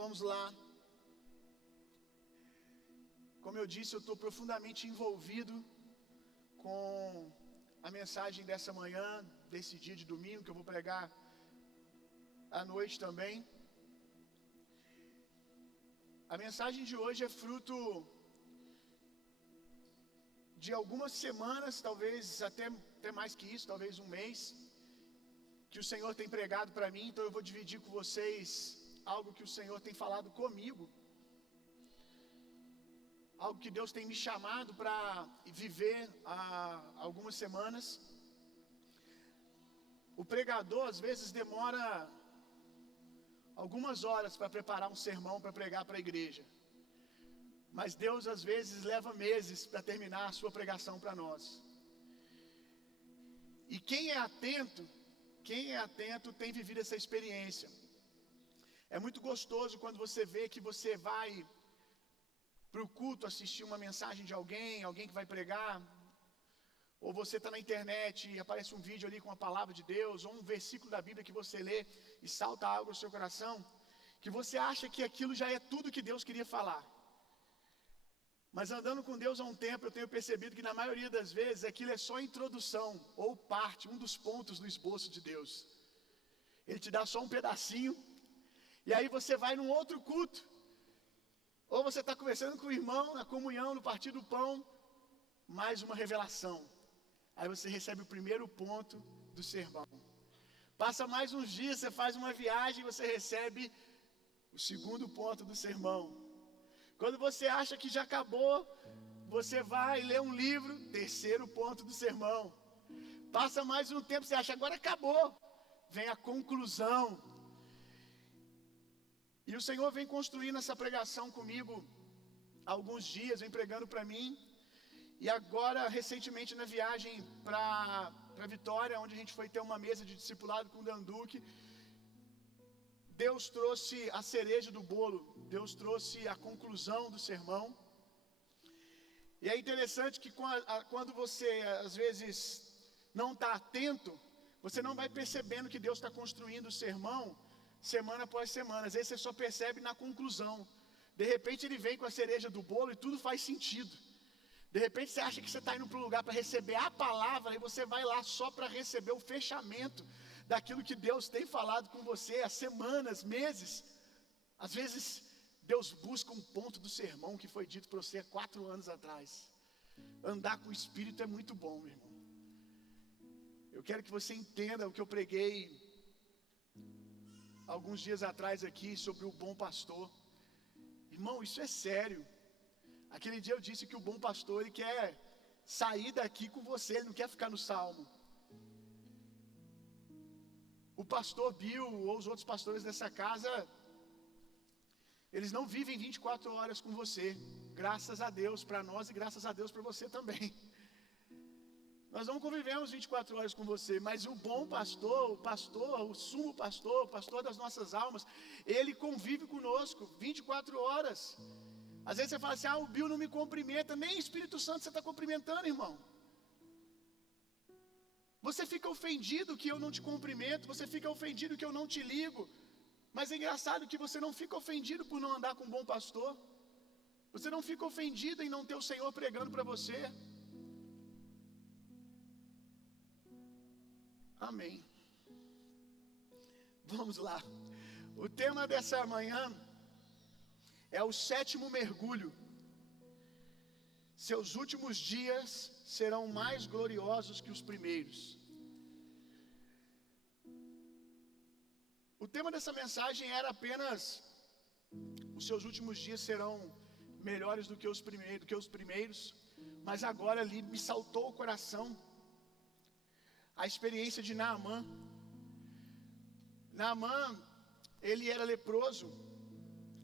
Vamos lá. Como eu disse, eu estou profundamente envolvido com a mensagem dessa manhã, desse dia de domingo, que eu vou pregar à noite também. A mensagem de hoje é fruto de algumas semanas, talvez até mais que isso, talvez um mês, que o Senhor tem pregado para mim. Então eu vou dividir com vocês algo que o Senhor tem falado comigo, algo que Deus tem me chamado para viver há algumas semanas. O pregador às vezes demora algumas horas para preparar um sermão para pregar para a igreja, mas Deus às vezes leva meses para terminar a sua pregação para nós. E quem é atento tem vivido essa experiência. É muito gostoso quando você vê que você vai para o culto assistir uma mensagem de alguém que vai pregar, ou você está na internet e aparece um vídeo ali com a palavra de Deus, ou um versículo da Bíblia que você lê e salta algo ao seu coração, que você acha que aquilo já é tudo que Deus queria falar. Mas andando com Deus há um tempo, eu tenho percebido que na maioria das vezes aquilo é só introdução, ou parte, um dos pontos do esboço de Deus. Ele te dá só um pedacinho, e aí você vai num outro culto, ou você está conversando com o irmão, na comunhão, no partir do pão, mais uma revelação. Aí você recebe o primeiro ponto do sermão. Passa mais uns dias, você faz uma viagem e você recebe o segundo ponto do sermão. Quando você acha que já acabou, você vai ler um livro, terceiro ponto do sermão. Passa mais um tempo, você acha, agora acabou. Vem a conclusão. E o Senhor vem construindo essa pregação comigo há alguns dias, vem pregando para mim. E agora, recentemente, na viagem para Vitória, onde a gente foi ter uma mesa de discipulado com o Danduque, Deus trouxe a cereja do bolo, Deus trouxe a conclusão do sermão. E é interessante que quando você, às vezes, não está atento, você não vai percebendo que Deus está construindo o sermão semana após semana. Às vezes você só percebe na conclusão. De repente ele vem com a cereja do bolo e tudo faz sentido. De repente você acha que você está indo para um lugar para receber a palavra, e você vai lá só para receber o fechamento daquilo que Deus tem falado com você há semanas, meses. Às vezes Deus busca um ponto do sermão que foi dito para você há 4 anos atrás. Andar com o Espírito é muito bom, meu irmão. Eu quero que você entenda o que eu preguei alguns dias atrás aqui sobre o bom pastor. Irmão, isso é sério. Aquele dia eu disse que o bom pastor, ele quer sair daqui com você, ele não quer ficar no salmo. O pastor Bill ou os outros pastores dessa casa, eles não vivem 24 horas com você. Graças a Deus para nós e graças a Deus para você também. Nós não convivemos 24 horas com você, mas o bom pastor, o sumo pastor, o pastor das nossas almas, ele convive conosco 24 horas. Às vezes você fala assim, o Bill não me cumprimenta, nem o Espírito Santo você está cumprimentando, irmão. Você fica ofendido que eu não te cumprimento, você fica ofendido que eu não te ligo, mas é engraçado que você não fica ofendido por não andar com um bom pastor, você não fica ofendido em não ter o Senhor pregando para você. Amém. Vamos lá. O tema dessa manhã é o 7º mergulho. Seus últimos dias serão mais gloriosos que os primeiros. O tema dessa mensagem era apenas: os seus últimos dias serão melhores do que os primeiros, mas agora ali me saltou o coração a experiência de Naamã. Naamã, ele era leproso,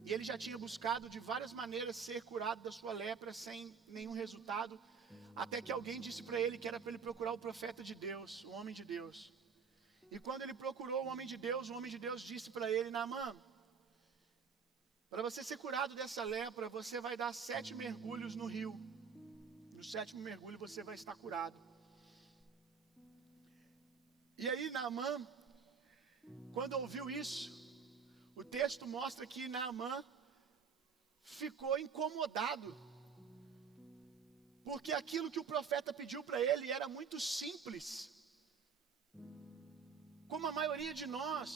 e ele já tinha buscado de várias maneiras ser curado da sua lepra sem nenhum resultado, até que alguém disse para ele que era para ele procurar o profeta de Deus, o homem de Deus. E quando ele procurou o homem de Deus disse para ele: Naamã, para você ser curado dessa lepra, você vai dar 7 mergulhos no rio. No 7º mergulho você vai estar curado. E aí Naamã, quando ouviu isso, O texto mostra que Naamã ficou incomodado, porque aquilo que o profeta pediu para ele era muito simples. Como a maioria de nós,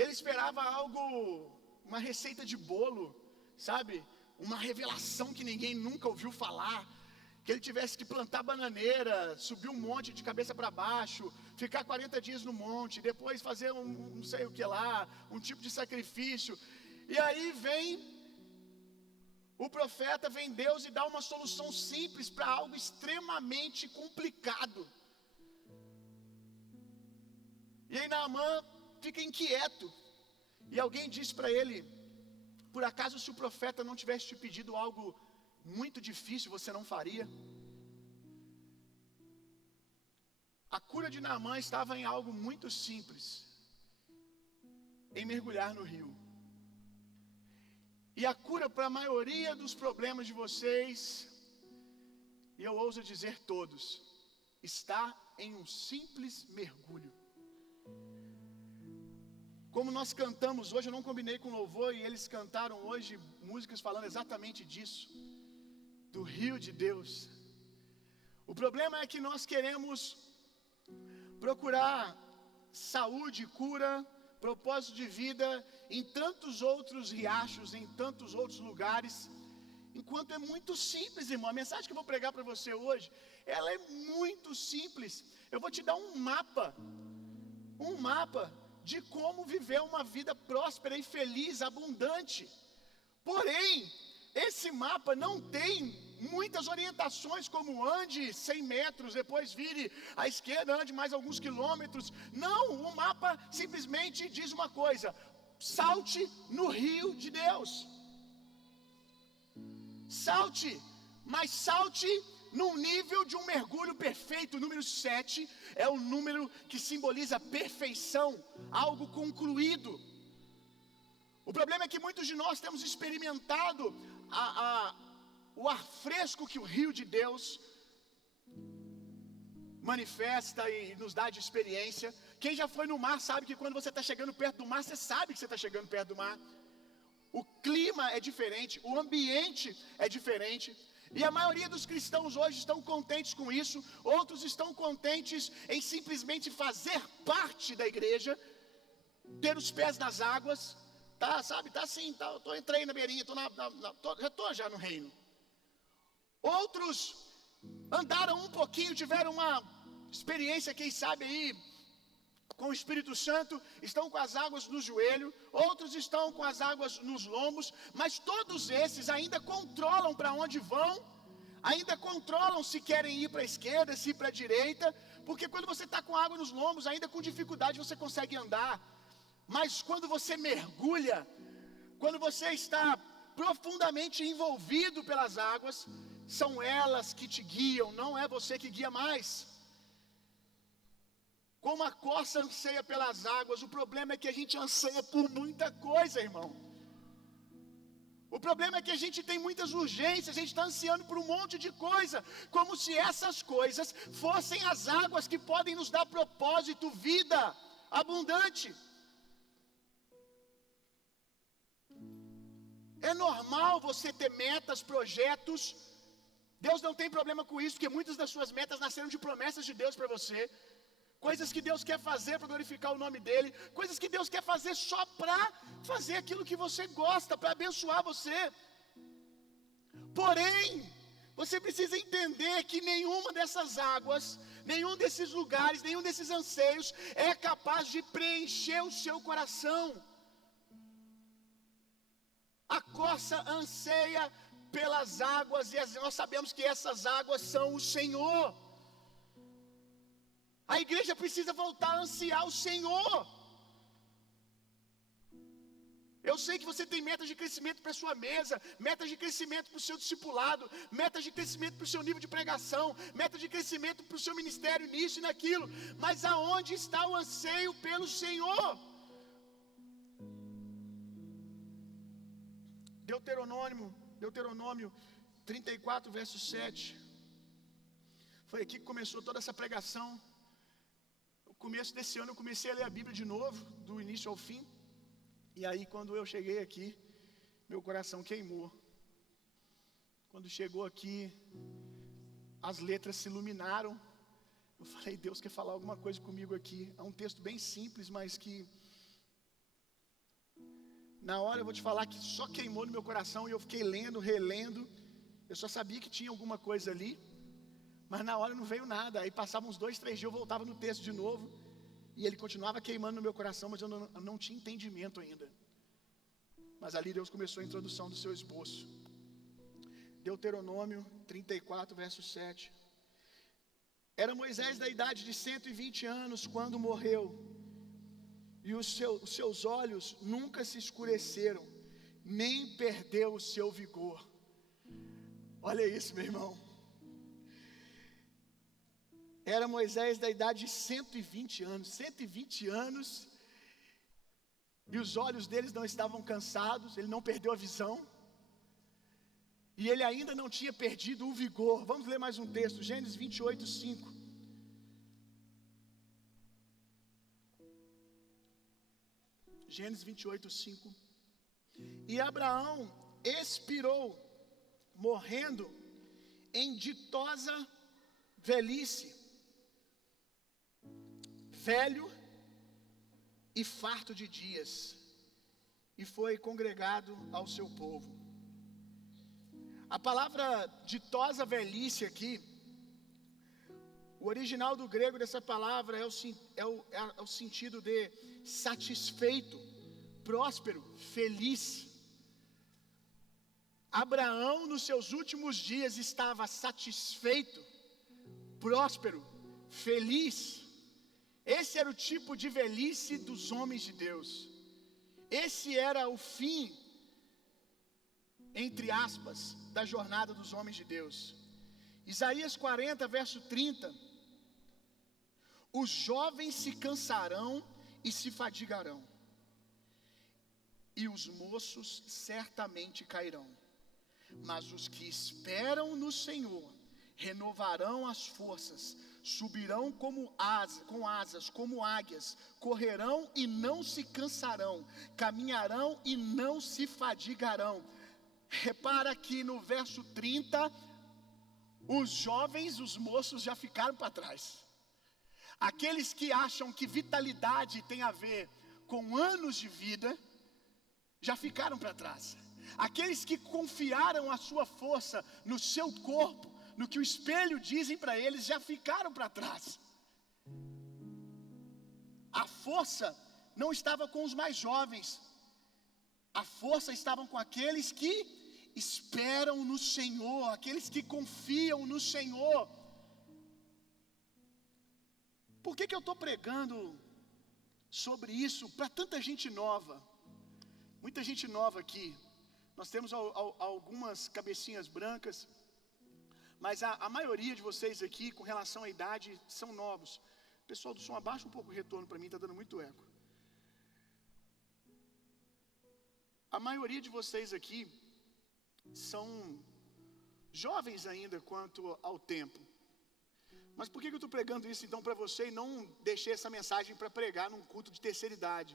ele esperava algo, uma receita de bolo, sabe? Uma revelação que ninguém nunca ouviu falar, que ele tivesse que plantar bananeira, subir um monte de cabeça para baixo, ficar 40 dias no monte, depois fazer não sei o que lá, um tipo de sacrifício. E aí vem o profeta, vem Deus e dá uma solução simples para algo extremamente complicado. E aí Naamã fica inquieto, e alguém diz para ele: por acaso se o profeta não tivesse te pedido algo muito difícil, você não faria? A cura de Naamã estava em algo muito simples, em mergulhar no rio. E a cura para a maioria dos problemas de vocês, e eu ouso dizer todos, está em um simples mergulho. Como nós cantamos hoje, eu não combinei com louvor, e eles cantaram hoje músicas falando exatamente disso, do rio de Deus. O problema é que nós queremos procurar saúde, cura, propósito de vida em tantos outros riachos, em tantos outros lugares, enquanto é muito simples, irmão. A mensagem que eu vou pregar para você hoje, ela é muito simples. Eu vou te dar um mapa de como viver uma vida próspera e feliz, abundante. Porém, esse mapa não tem muitas orientações, como ande 100 metros, depois vire à esquerda, ande mais alguns quilômetros. Não, o mapa simplesmente diz uma coisa: salte no rio de Deus. Salte, mas salte num nível de um mergulho perfeito. O número 7 é o número que simboliza perfeição, algo concluído. O problema é que muitos de nós temos experimentado o ar fresco que o rio de Deus manifesta e nos dá de experiência. Quem já foi no mar sabe que quando você está chegando perto do mar, você sabe que você está chegando perto do mar. O clima é diferente, o ambiente é diferente. E a maioria dos cristãos hoje estão contentes com isso. Outros estão contentes em simplesmente fazer parte da igreja, ter os pés nas águas, tá, sabe, tá assim, tá, eu entrei na beirinha, já estou já no reino. Outros andaram um pouquinho, tiveram uma experiência, quem sabe aí, com o Espírito Santo, estão com as águas no joelho, outros estão com as águas nos lombos, mas todos esses ainda controlam para onde vão, ainda controlam se querem ir para a esquerda, se ir para a direita, porque quando você está com água nos lombos, ainda com dificuldade você consegue andar. Mas quando você mergulha, quando você está profundamente envolvido pelas águas, são elas que te guiam, não é você que guia mais. Como a corça anseia pelas águas, o problema é que a gente anseia por muita coisa, irmão. O problema é que a gente tem muitas urgências, a gente está ansiando por um monte de coisa, como se essas coisas fossem as águas que podem nos dar propósito, vida abundante. É normal você ter metas, projetos. Deus não tem problema com isso, porque muitas das suas metas nasceram de promessas de Deus para você. Coisas que Deus quer fazer para glorificar o nome dEle. Coisas que Deus quer fazer só para fazer aquilo que você gosta, para abençoar você. Porém, você precisa entender que nenhuma dessas águas, nenhum desses lugares, nenhum desses anseios é capaz de preencher o seu coração. A corça anseia pelas águas, e nós sabemos que essas águas são o Senhor. A igreja precisa voltar a ansiar o Senhor. Eu sei que você tem metas de crescimento para a sua mesa, metas de crescimento para o seu discipulado, metas de crescimento para o seu nível de pregação, metas de crescimento para o seu ministério, nisso e naquilo. Mas aonde está o anseio pelo Senhor? Deuteronômio 34, verso 7. Foi aqui que começou toda essa pregação. No começo desse ano eu comecei a ler a Bíblia de novo, do início ao fim. E aí quando eu cheguei aqui, meu coração queimou. Quando chegou aqui, as letras se iluminaram. Eu falei, Deus quer falar alguma coisa comigo aqui. É um texto bem simples, mas que na hora eu vou te falar que só queimou no meu coração. E eu fiquei lendo, relendo. Eu só sabia que tinha alguma coisa ali, mas na hora não veio nada. Aí passavam uns 2, 3 dias, eu voltava no texto de novo, e ele continuava queimando no meu coração, mas eu não tinha entendimento ainda. Mas ali Deus começou a introdução do seu esboço. Deuteronômio 34, verso 7. Era Moisés da idade de 120 anos quando morreu, e os seus olhos nunca se escureceram, nem perdeu o seu vigor. Olha isso, meu irmão. Era Moisés da idade de 120 anos. 120 anos. E os olhos deles não estavam cansados. Ele não perdeu a visão. E ele ainda não tinha perdido o vigor. Vamos ler mais um texto. Gênesis 28, 5. Gênesis 28, 5. E Abraão expirou, morrendo em ditosa velhice, velho e farto de dias, e foi congregado ao seu povo. A palavra ditosa velhice aqui, o original do grego dessa palavra é o sentido de satisfeito, próspero, feliz. Abraão, nos seus últimos dias, estava satisfeito, próspero, feliz. Esse era o tipo de velhice dos homens de Deus. Esse era o fim, entre aspas, da jornada dos homens de Deus. Isaías 40, verso 30. Os jovens se cansarão e se fadigarão, e os moços certamente cairão. Mas os que esperam no Senhor renovarão as forças, subirão com asas, como águias, correrão e não se cansarão, caminharão e não se fadigarão. Repara que no verso 30, os jovens, os moços já ficaram para trás. Aqueles que acham que vitalidade tem a ver com anos de vida, já ficaram para trás. Aqueles que confiaram a sua força no seu corpo, no que o espelho dizem para eles, já ficaram para trás. A força não estava com os mais jovens. A força estava com aqueles que esperam no Senhor, aqueles que confiam no Senhor. Por que eu estou pregando sobre isso para tanta gente nova? Muita gente nova aqui. Nós temos algumas cabecinhas brancas, mas a maioria de vocês aqui, com relação à idade, são novos. Pessoal do som, abaixa um pouco o retorno para mim, está dando muito eco. A maioria de vocês aqui são jovens ainda quanto ao tempo. Mas por que eu estou pregando isso então para você e não deixei essa mensagem para pregar num culto de terceira idade?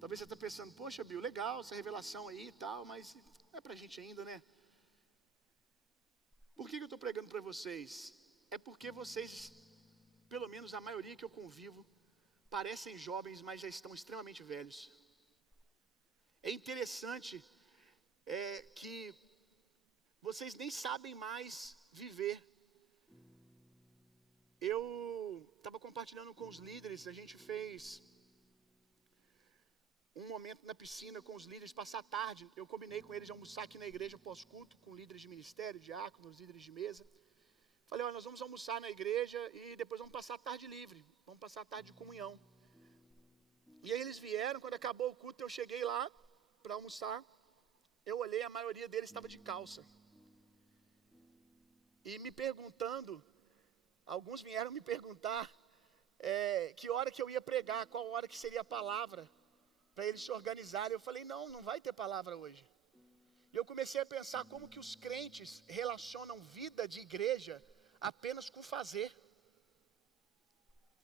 Talvez você está pensando, poxa Bill, legal essa revelação aí e tal, mas não é para a gente ainda, né? Por que eu estou pregando para vocês? É porque vocês, pelo menos a maioria que eu convivo, parecem jovens, mas já estão extremamente velhos. É interessante que vocês nem sabem mais viver. Eu estava compartilhando com os líderes, a gente fez um momento na piscina com os líderes, passar a tarde. Eu combinei com eles de almoçar aqui na igreja pós-culto, com líderes de ministério, diáconos, líderes de mesa. Falei, olha, nós vamos almoçar na igreja e depois vamos passar a tarde livre, vamos passar a tarde de comunhão. E aí eles vieram, quando acabou o culto, eu cheguei lá para almoçar. Eu olhei, a maioria deles estava de calça. E me perguntando, alguns vieram me perguntar que hora que eu ia pregar, qual hora que seria a palavra, para eles se organizarem. Eu falei, não vai ter palavra hoje. E eu comecei a pensar como que os crentes relacionam vida de igreja apenas com fazer.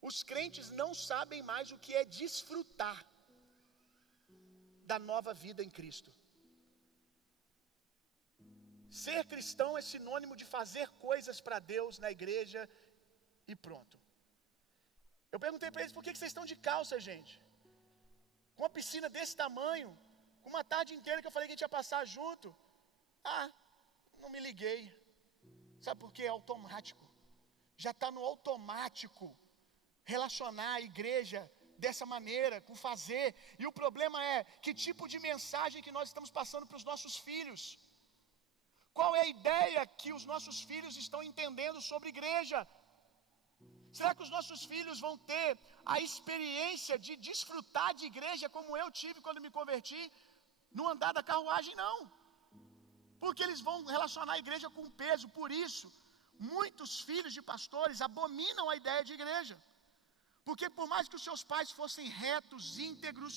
Os crentes não sabem mais o que é desfrutar. da nova vida em Cristo. Ser cristão é sinônimo de fazer coisas para Deus na igreja e pronto. Eu perguntei para eles, por que vocês estão de calça, gente? Com uma piscina desse tamanho, com uma tarde inteira que eu falei que a gente ia passar junto. Não me liguei. Sabe por quê? É automático. Já está no automático relacionar a igreja dessa maneira, com fazer. E o problema é, que tipo de mensagem que nós estamos passando para os nossos filhos? Qual é a ideia que os nossos filhos estão entendendo sobre igreja? Será que os nossos filhos vão ter a experiência de desfrutar de igreja como eu tive quando me converti? No andar da carruagem, não. Porque eles vão relacionar a igreja com peso. Por isso, muitos filhos de pastores abominam a ideia de igreja. Porque por mais que os seus pais fossem retos, íntegros,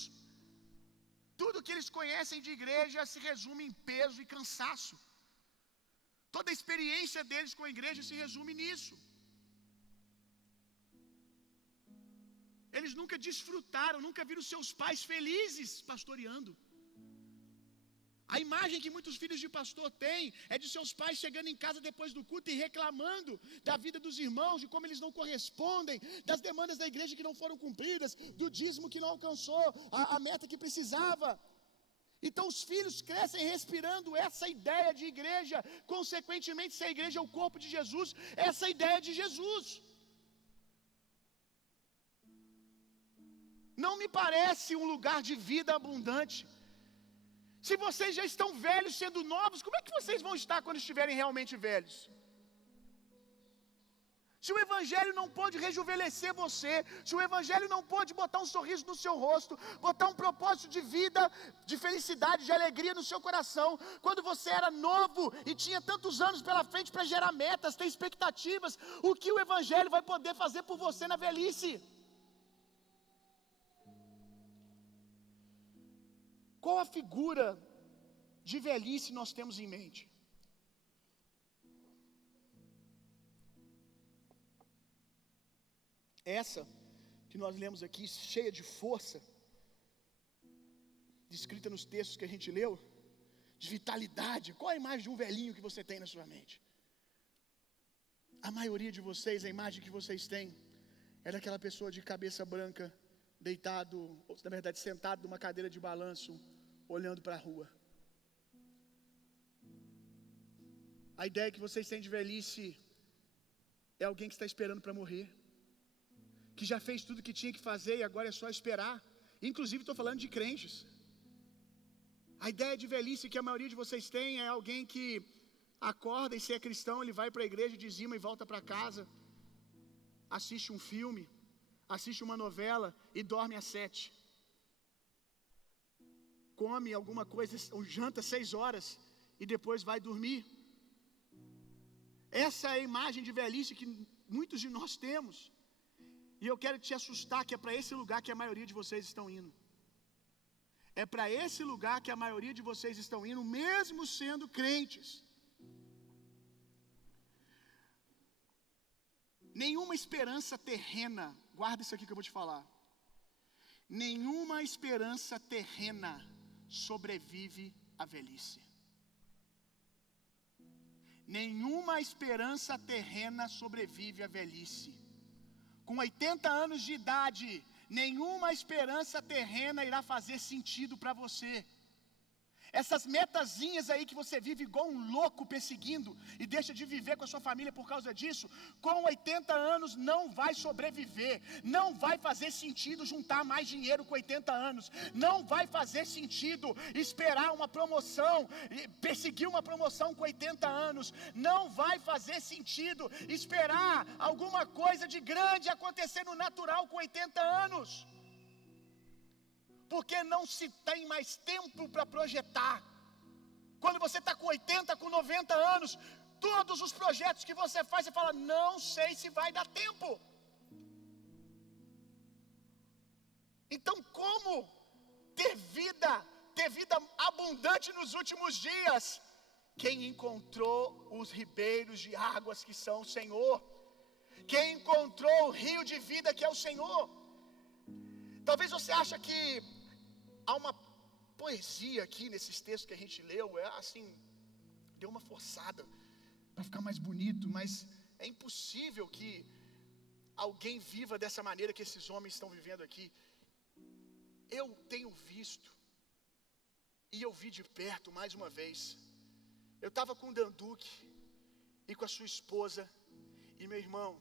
tudo que eles conhecem de igreja se resume em peso e cansaço. Toda a experiência deles com a igreja se resume nisso. Eles nunca desfrutaram, nunca viram seus pais felizes pastoreando. A imagem que muitos filhos de pastor têm é de seus pais chegando em casa depois do culto e reclamando da vida dos irmãos, de como eles não correspondem, das demandas da igreja que não foram cumpridas, do dízimo que não alcançou a meta que precisava. Então os filhos crescem respirando essa ideia de igreja. Consequentemente, se a igreja é o corpo de Jesus, essa ideia de Jesus. Não me parece um lugar de vida abundante. Se vocês já estão velhos sendo novos, como é que vocês vão estar quando estiverem realmente velhos? Se o Evangelho não pode rejuvenescer você, se o Evangelho não pode botar um sorriso no seu rosto, botar um propósito de vida, de felicidade, de alegria no seu coração, quando você era novo e tinha tantos anos pela frente para gerar metas, ter expectativas, o que o Evangelho vai poder fazer por você na velhice? Qual a figura de velhice nós temos em mente? Essa que nós lemos aqui, cheia de força, descrita nos textos que a gente leu, de vitalidade. Qual a imagem de um velhinho que você tem na sua mente? A maioria de vocês, a imagem que vocês têm é daquela pessoa de cabeça branca, deitado, ou na verdade sentado numa cadeira de balanço, olhando para a rua. A ideia que vocês têm de velhice é alguém que está esperando para morrer, que já fez tudo que tinha que fazer e agora é só esperar. Inclusive estou falando de crentes. A ideia de velhice que a maioria de vocês tem é alguém que acorda e se é cristão, ele vai para a igreja, dizima e volta para casa, assiste um filme, assiste uma novela e dorme às 7. Come alguma coisa, ou janta 6 horas e depois vai dormir. Essa é a imagem de velhice que muitos de nós temos. E eu quero te assustar que é para esse lugar que a maioria de vocês estão indo. É para esse lugar que a maioria de vocês estão indo, mesmo sendo crentes. Nenhuma esperança terrena, guarda isso aqui que eu vou te falar. Nenhuma esperança terrena sobrevive à velhice. Nenhuma esperança terrena sobrevive à velhice. Com 80 anos de idade, nenhuma esperança terrena irá fazer sentido para você. Essas metazinhas aí que você vive igual um louco perseguindo e deixa de viver com a sua família por causa disso, com 80 anos não vai sobreviver, não vai fazer sentido juntar mais dinheiro com 80 anos, não vai fazer sentido esperar uma promoção, perseguir uma promoção com 80 anos, não vai fazer sentido esperar alguma coisa de grande acontecer no natural com 80 anos. Porque não se tem mais tempo para projetar. Quando você está com 80, com 90 anos, todos os projetos que você faz, você fala, não sei se vai dar tempo. Então como ter vida abundante nos últimos dias? Quem encontrou os ribeiros de águas que são o Senhor. Quem encontrou o rio de vida que é o Senhor. Talvez você ache que há uma poesia aqui nesses textos que a gente leu, é assim, deu uma forçada para ficar mais bonito, mas é impossível que alguém viva dessa maneira que esses homens estão vivendo aqui. Eu tenho visto, e eu vi de perto mais uma vez. Eu estava com o Danduque e com a sua esposa, e meu irmão,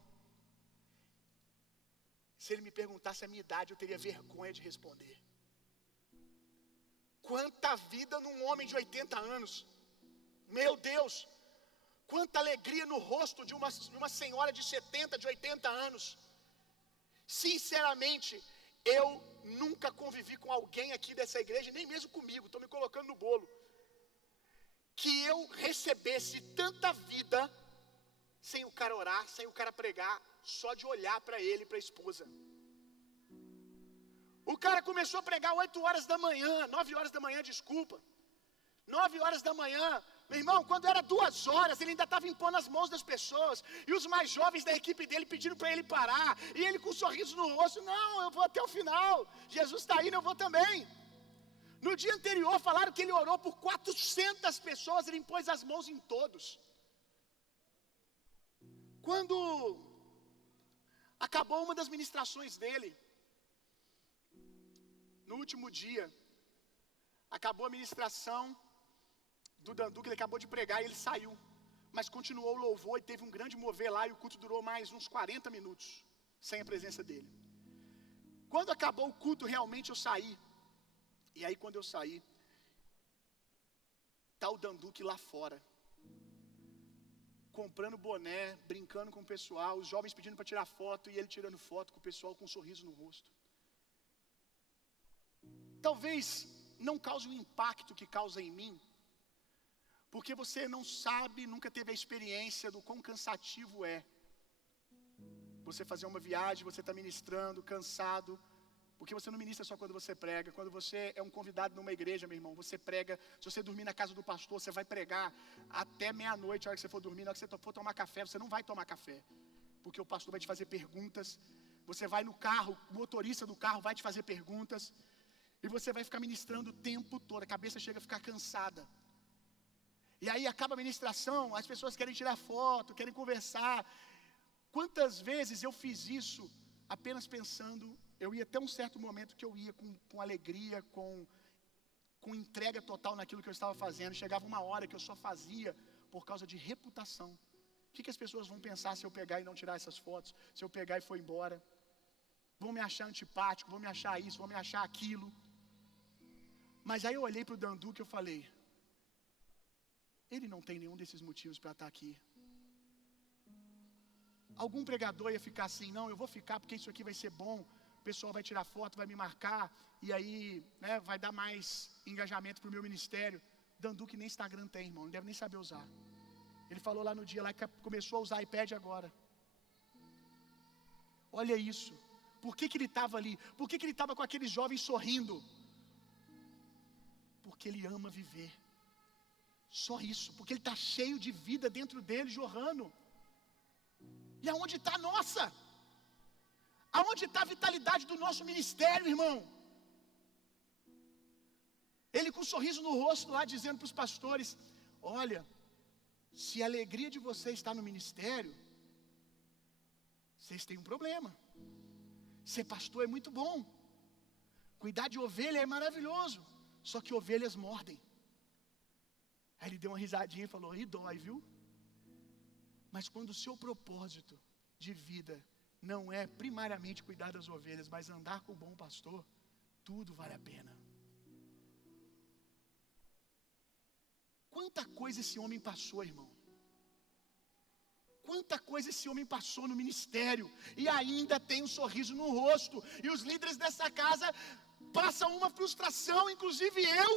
se ele me perguntasse a minha idade, eu teria vergonha de responder. Quanta vida num homem de 80 anos! Meu Deus! Quanta alegria no rosto de uma senhora de 70, de 80 anos! Sinceramente, eu nunca convivi com alguém aqui dessa igreja, nem mesmo comigo, estou me colocando no bolo, que eu recebesse tanta vida sem o cara orar, sem o cara pregar, só de olhar para ele e para a esposa. O cara começou a pregar 8 horas da manhã, 9 horas da manhã, desculpa. 9 horas da manhã, meu irmão, quando era 2 horas, ele ainda estava impondo as mãos das pessoas, e os mais jovens da equipe dele pedindo para ele parar, e ele com um sorriso no rosto: não, eu vou até o final, Jesus está indo, eu vou também. No dia anterior falaram que ele orou por 400 pessoas, ele impôs as mãos em todos. Quando acabou uma das ministrações dele, no último dia, acabou a ministração do Danduque, ele acabou de pregar e ele saiu, mas continuou o louvor e teve um grande mover lá, e o culto durou mais uns 40 minutos, sem a presença dele. Quando acabou o culto, realmente eu saí, e aí quando eu saí, tá o Danduque lá fora, comprando boné, brincando com o pessoal, os jovens pedindo para tirar foto, e ele tirando foto com o pessoal com um sorriso no rosto. Talvez não cause o impacto que causa em mim, porque você não sabe, nunca teve a experiência do quão cansativo é você fazer uma viagem, você está ministrando, cansado, porque você não ministra só quando você prega. Quando você é um convidado numa igreja, meu irmão, você prega. Se você dormir na casa do pastor, você vai pregar até meia-noite, a hora que você for dormir. Na hora que você for tomar café, você não vai tomar café, porque o pastor vai te fazer perguntas. Você vai no carro, o motorista do carro vai te fazer perguntas, e você vai ficar ministrando o tempo todo, a cabeça chega a ficar cansada. E aí acaba a ministração, as pessoas querem tirar foto, querem conversar. Quantas vezes eu fiz isso apenas pensando, eu ia até um certo momento que eu ia com alegria, com entrega total naquilo que eu estava fazendo. Chegava uma hora que eu só fazia por causa de reputação. O que as pessoas vão pensar se eu pegar e não tirar essas fotos, se eu pegar e for embora? Vão me achar antipático, vão me achar isso, vão me achar aquilo. Mas aí eu olhei para o Danduque e eu falei: ele não tem nenhum desses motivos para estar aqui. Algum pregador ia ficar assim: não, eu vou ficar porque isso aqui vai ser bom, o pessoal vai tirar foto, vai me marcar, e aí, né, vai dar mais engajamento para o meu ministério. Danduque nem Instagram tem, irmão, não deve nem saber usar. Ele falou lá no dia lá que começou a usar iPad agora. Olha isso. Por que ele estava ali? Por que ele estava com aqueles jovens sorrindo? Porque ele ama viver. Só isso, porque ele está cheio de vida dentro dele, jorrando. E aonde está a nossa? Aonde está a vitalidade do nosso ministério, irmão? Ele com um sorriso no rosto lá, dizendo para os pastores: olha, se a alegria de vocês está no ministério, vocês têm um problema. Ser pastor é muito bom, cuidar de ovelha é maravilhoso, só que ovelhas mordem. Aí ele deu uma risadinha e falou: e dói, viu? Mas quando o seu propósito de vida não é primariamente cuidar das ovelhas, mas andar com o bom pastor, tudo vale a pena. Quanta coisa esse homem passou, irmão. Quanta coisa esse homem passou no ministério, e ainda tem um sorriso no rosto. E os líderes dessa casa passam uma frustração, inclusive eu,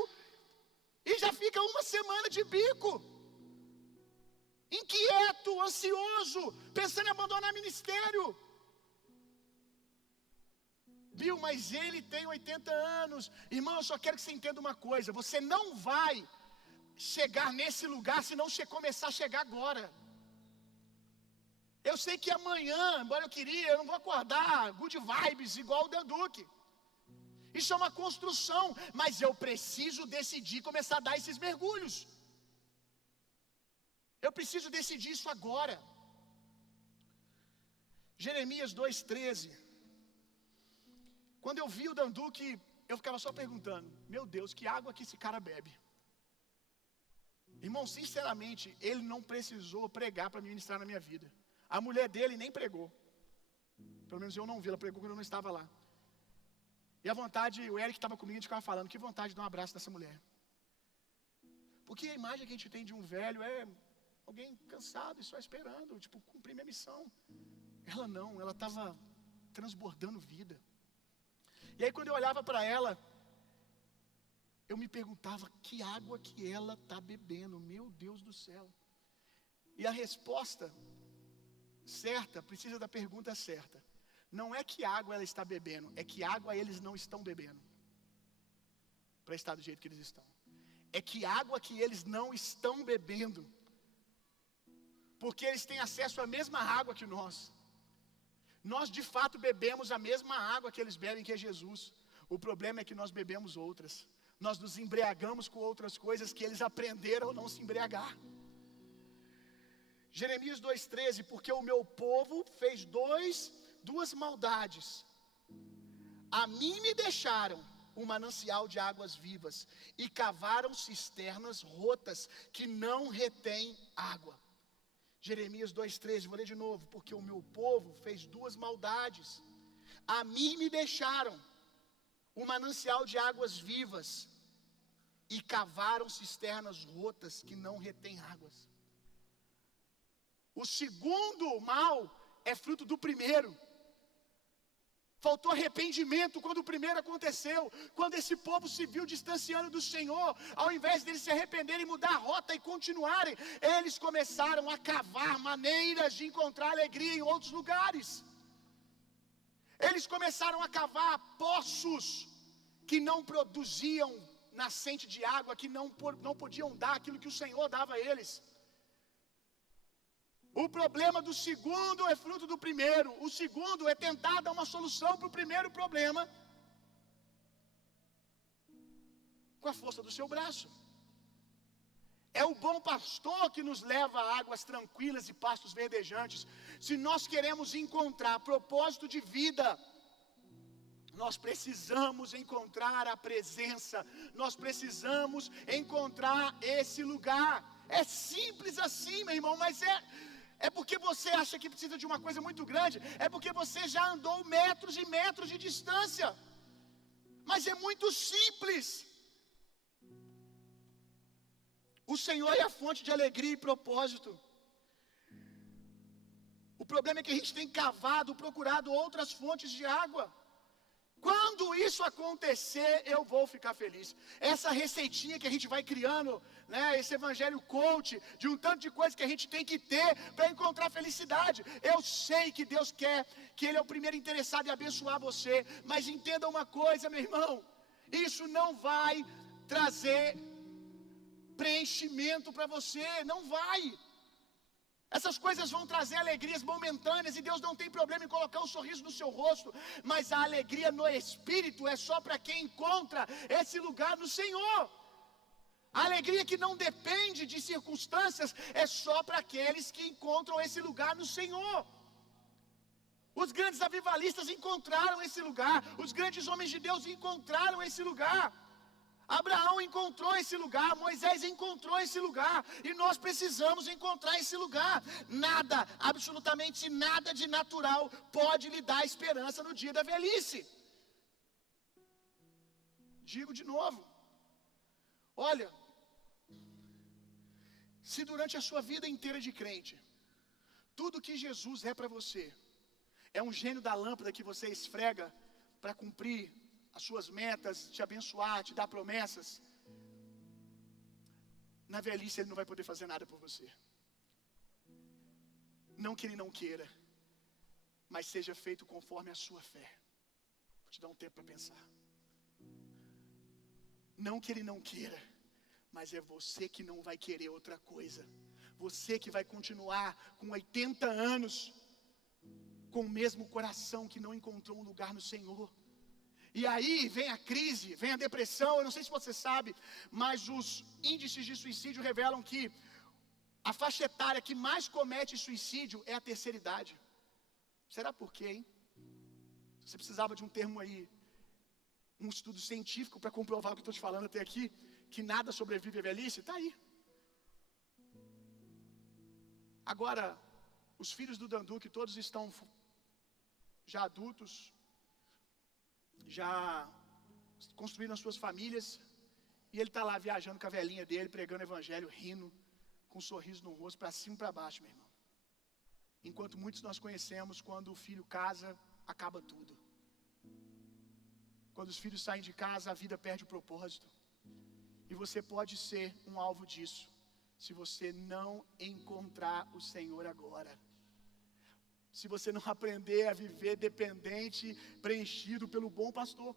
e já fica uma semana de bico, inquieto, ansioso, pensando em abandonar ministério. Viu, mas ele tem 80 anos. Irmão, eu só quero que você entenda uma coisa: você não vai chegar nesse lugar se não começar a chegar agora. Eu sei que amanhã, embora eu não vou acordar good vibes igual o Danduque. Isso é uma construção, mas eu preciso decidir começar a dar esses mergulhos. Eu preciso decidir isso agora. Jeremias 2,13. Quando eu vi o Danduque, eu ficava só perguntando: meu Deus, que água que esse cara bebe? Irmão, sinceramente, ele não precisou pregar para me ministrar na minha vida. A mulher dele nem pregou. Pelo menos eu não vi, ela pregou quando eu não estava lá. E a vontade, o Eric estava comigo, a gente ficava falando: que vontade de dar um abraço nessa mulher. Porque a imagem que a gente tem de um velho é alguém cansado e só esperando, tipo, cumprir minha missão. Ela não, ela estava transbordando vida. E aí quando eu olhava para ela, eu me perguntava: que água que ela está bebendo, meu Deus do céu. E a resposta certa precisa da pergunta certa. Não é que água ela está bebendo, é que água eles não estão bebendo, para estar do jeito que eles estão. É que água que eles não estão bebendo, porque eles têm acesso à mesma água que nós. Nós de fato bebemos a mesma água que eles bebem, que é Jesus. O problema é que nós bebemos outras. Nós nos embriagamos com outras coisas que eles aprenderam a não se embriagar. Jeremias 2,13. Porque o meu povo fez duas maldades. A mim me deixaram um manancial de águas vivas e cavaram cisternas rotas que não retêm água. Jeremias 2,13, vou ler de novo. Porque o meu povo fez duas maldades. A mim me deixaram um manancial de águas vivas e cavaram cisternas rotas que não retêm águas. O segundo mal é fruto do primeiro. Faltou arrependimento quando o primeiro aconteceu. Quando esse povo se viu distanciando do Senhor, ao invés deles se arrependerem e mudar a rota e continuarem, eles começaram a cavar maneiras de encontrar alegria em outros lugares. Eles começaram a cavar poços que não produziam nascente de água, que não podiam dar aquilo que o Senhor dava a eles. O problema do segundo é fruto do primeiro. O segundo é tentar dar uma solução para o primeiro problema com a força do seu braço. É o bom pastor que nos leva a águas tranquilas e pastos verdejantes. Se nós queremos encontrar propósito de vida, nós precisamos encontrar a presença. Nós precisamos encontrar esse lugar. É simples assim, meu irmão, mas é porque você acha que precisa de uma coisa muito grande. É porque você já andou metros e metros de distância. Mas é muito simples. O Senhor é a fonte de alegria e propósito. O problema é que a gente tem cavado, procurado outras fontes de água. Quando isso acontecer, eu vou ficar feliz. Essa receitinha que a gente vai criando, né, esse evangelho coach, de um tanto de coisa que a gente tem que ter para encontrar felicidade. Eu sei que Deus quer, que Ele é o primeiro interessado em abençoar você. Mas entenda uma coisa, meu irmão: isso não vai trazer preenchimento para você. Não vai. Essas coisas vão trazer alegrias momentâneas e Deus não tem problema em colocar um sorriso no seu rosto, mas a alegria no Espírito é só para quem encontra esse lugar no Senhor. A alegria que não depende de circunstâncias é só para aqueles que encontram esse lugar no Senhor. Os grandes avivalistas encontraram esse lugar, os grandes homens de Deus encontraram esse lugar. Abraão encontrou esse lugar, Moisés encontrou esse lugar, e nós precisamos encontrar esse lugar. Nada, absolutamente nada de natural pode lhe dar esperança no dia da velhice. Digo de novo: olha, se durante a sua vida inteira de crente, tudo que Jesus é para você é um gênio da lâmpada que você esfrega para cumprir as suas metas, te abençoar, te dar promessas, na velhice Ele não vai poder fazer nada por você. Não que Ele não queira, mas seja feito conforme a sua fé. Vou te dar um tempo para pensar. Não que Ele não queira, mas é você que não vai querer outra coisa. Você que vai continuar com 80 anos com o mesmo coração que não encontrou um lugar no Senhor. E aí vem a crise, vem a depressão. Eu não sei se você sabe, mas os índices de suicídio revelam que a faixa etária que mais comete suicídio é a terceira idade. Será por quê, hein? Você precisava de um termo aí, um estudo científico para comprovar o que estou te falando até aqui, que nada sobrevive à velhice, está aí. Agora, os filhos do Danduque todos estão já adultos, já construíram as suas famílias, e ele está lá viajando com a velhinha dele, pregando o evangelho, rindo, com um sorriso no rosto, para cima e para baixo, meu irmão. Enquanto muitos nós conhecemos, quando o filho casa, acaba tudo. Quando os filhos saem de casa, a vida perde o propósito. E você pode ser um alvo disso, se você não encontrar o Senhor agora. Se você não aprender a viver dependente, preenchido pelo bom pastor.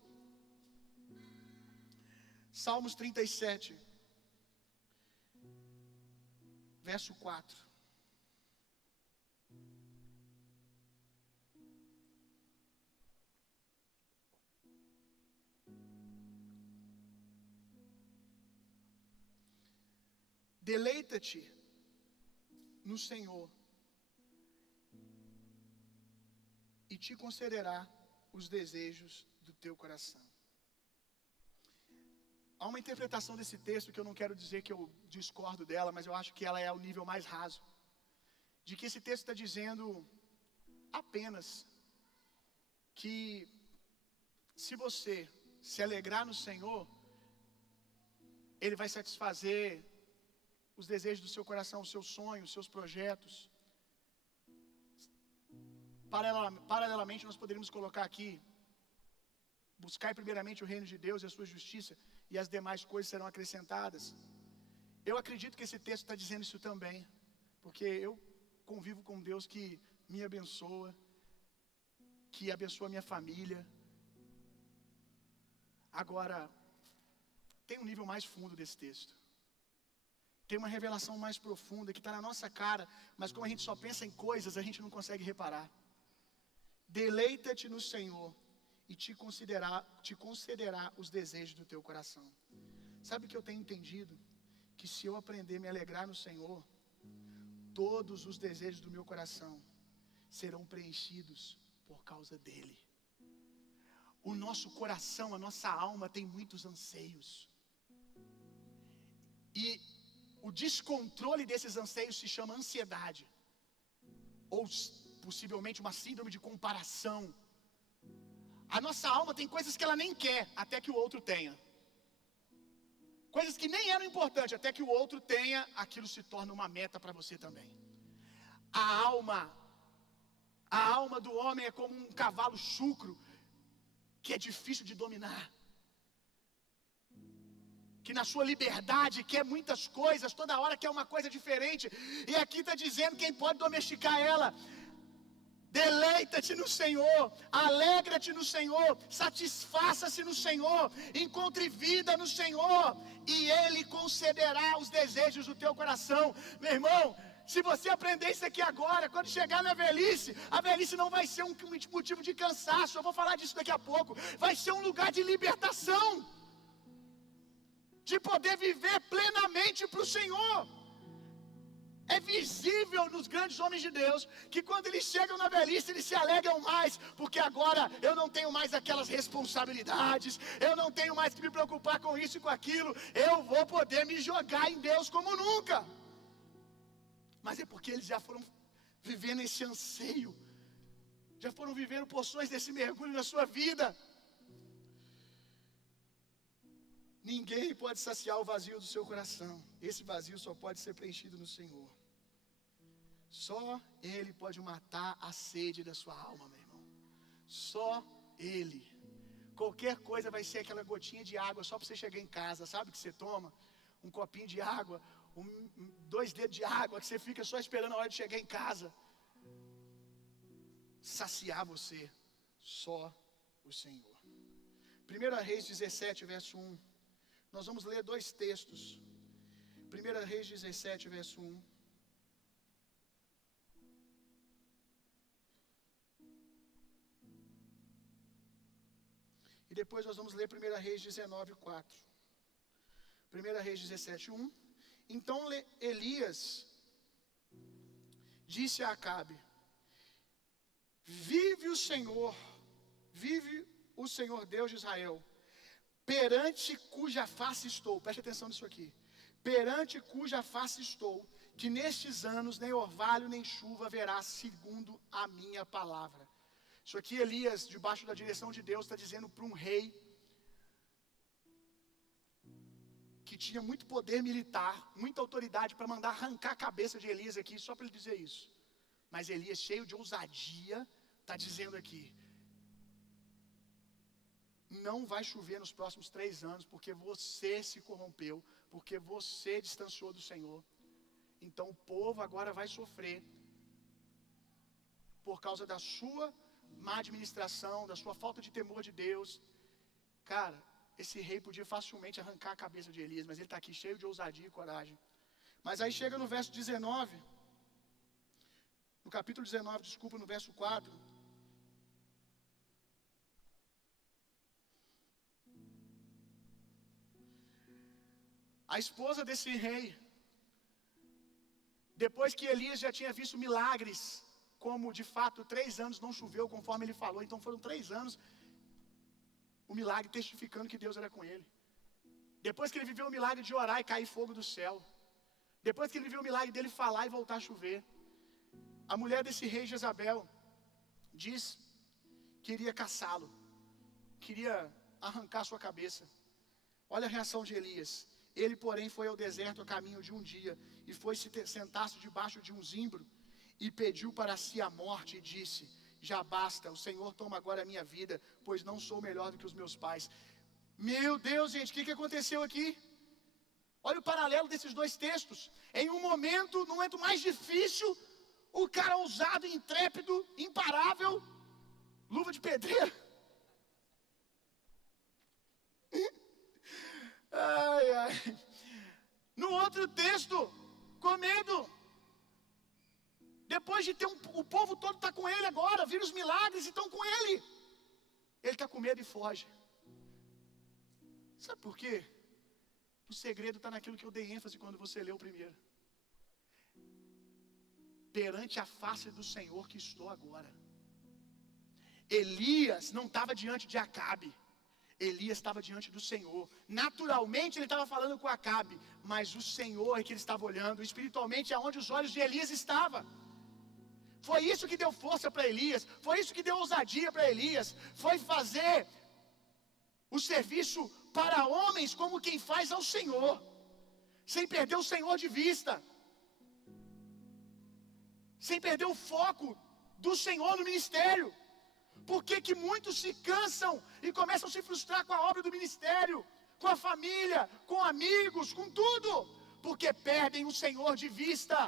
Salmos 37, verso 4. Deleita-te no Senhor e te concederá os desejos do teu coração. Há uma interpretação desse texto que eu não quero dizer que eu discordo dela, mas eu acho que ela é o nível mais raso. De que esse texto está dizendo apenas que se você se alegrar no Senhor, Ele vai satisfazer os desejos do seu coração, os seus sonhos, os seus projetos. Paralelamente, nós poderíamos colocar aqui: buscai primeiramente o reino de Deus e a sua justiça, e as demais coisas serão acrescentadas. Eu acredito que esse texto está dizendo isso também, porque eu convivo com Deus que me abençoa, que abençoa a minha família. Agora, tem um nível mais fundo desse texto. Tem uma revelação mais profunda que está na nossa cara, mas como a gente só pensa em coisas, a gente não consegue reparar. Deleita-te no Senhor e te concederá os desejos do teu coração. Sabe o que eu tenho entendido? Que se eu aprender a me alegrar no Senhor, todos os desejos do meu coração serão preenchidos por causa dEle. O nosso coração, a nossa alma tem muitos anseios. E o descontrole desses anseios se chama ansiedade. Ou possivelmente uma síndrome de comparação. A nossa alma tem coisas que ela nem quer, até que o outro tenha. Coisas que nem eram importantes, até que o outro tenha, aquilo se torna uma meta para você também. A alma do homem é como um cavalo chucro, que é difícil de dominar. Que na sua liberdade quer muitas coisas, toda hora quer uma coisa diferente. E aqui está dizendo quem pode domesticar ela. Deleita-te no Senhor, alegra-te no Senhor, satisfaça-se no Senhor, encontre vida no Senhor, e Ele concederá os desejos do teu coração. Meu irmão, se você aprender isso aqui agora, quando chegar na velhice, a velhice não vai ser um motivo de cansaço, eu vou falar disso daqui a pouco, vai ser um lugar de libertação, de poder viver plenamente para o Senhor. É visível nos grandes homens de Deus que quando eles chegam na velhice, eles se alegram mais, porque agora eu não tenho mais aquelas responsabilidades, eu não tenho mais que me preocupar com isso e com aquilo, eu vou poder me jogar em Deus como nunca. Mas é porque eles já foram vivendo esse anseio, já foram vivendo porções desse mergulho na sua vida. Ninguém pode saciar o vazio do seu coração. Esse vazio só pode ser preenchido no Senhor. Só Ele pode matar a sede da sua alma, meu irmão. Só Ele. Qualquer coisa vai ser aquela gotinha de água só para você chegar em casa. Sabe o que você toma? Um copinho de água, 2 dedos de água, que você fica só esperando a hora de chegar em casa. Saciar você. Só o Senhor. 1 Reis 17, verso 1. Nós vamos ler 2 textos. 1 Reis 17, verso 1. E depois nós vamos ler 1 Reis 19:4. 1 Reis 17:1. Então Elias disse a Acabe: vive o Senhor Deus de Israel, perante cuja face estou, preste atenção nisso aqui, perante cuja face estou, que nestes anos nem orvalho nem chuva haverá, segundo a minha palavra. Isso aqui Elias, debaixo da direção de Deus, está dizendo para um rei que tinha muito poder militar, muita autoridade para mandar arrancar a cabeça de Elias aqui, só para ele dizer isso. Mas Elias, cheio de ousadia, está dizendo aqui: não vai chover nos próximos 3 anos, porque você se corrompeu, porque você distanciou do Senhor. Então o povo agora vai sofrer por causa da sua má administração, da sua falta de temor de Deus. Cara, esse rei podia facilmente arrancar a cabeça de Elias, mas ele está aqui cheio de ousadia e coragem. Mas aí chega no verso 19, no capítulo 19, desculpa, no verso 4. A esposa desse rei, depois que Elias já tinha visto milagres, como de fato 3 anos não choveu conforme ele falou, então foram 3 anos o milagre testificando que Deus era com ele. Depois que ele viveu o milagre de orar e cair fogo do céu, depois que ele viveu o milagre dele falar e voltar a chover, a mulher desse rei Jezabel diz que iria caçá-lo, queria arrancar sua cabeça. Olha a reação de Elias. Ele, porém, foi ao deserto a caminho de um dia, e foi sentar-se debaixo de um zimbro, e pediu para si a morte, e disse: já basta, o Senhor toma agora a minha vida, pois não sou melhor do que os meus pais. Meu Deus, gente, o que aconteceu aqui? Olha o paralelo desses 2 textos. Em um momento, no momento mais difícil, o cara ousado, intrépido, imparável, luva de pedreiro. Ai, ai. No outro texto, com medo. Depois de ter o povo todo está com ele agora, viram os milagres e estão com ele. Ele está com medo e foge. Sabe por quê? O segredo está naquilo que eu dei ênfase quando você leu primeiro. Perante a face do Senhor que estou agora. Elias não estava diante de Acabe. Elias estava diante do Senhor. Naturalmente ele estava falando com Acabe, mas o Senhor é que ele estava olhando. Espiritualmente é onde os olhos de Elias estavam. Foi isso que deu força para Elias. Foi isso que deu ousadia para Elias. Foi fazer o serviço para homens como quem faz ao Senhor, sem perder o Senhor de vista, sem perder o foco do Senhor no ministério. Por que muitos se cansam e começam a se frustrar com a obra do ministério, com a família, com amigos, com tudo? Porque perdem o Senhor de vista.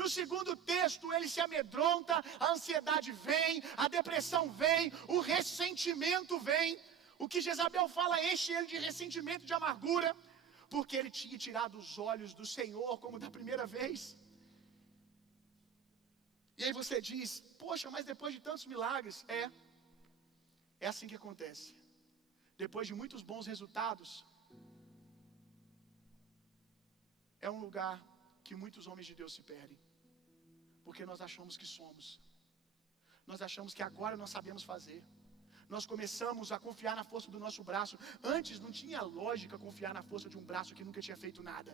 No segundo texto, ele se amedronta, a ansiedade vem, a depressão vem, o ressentimento vem. O que Jezabel fala enche ele de ressentimento, de amargura, porque ele tinha tirado os olhos do Senhor, como da primeira vez. E aí você diz: poxa, mas depois de tantos milagres, é assim que acontece. Depois de muitos bons resultados, é um lugar que muitos homens de Deus se perdem, porque nós achamos que somos, nós achamos que agora nós sabemos fazer, nós começamos a confiar na força do nosso braço. Antes não tinha lógica confiar na força de um braço que nunca tinha feito nada.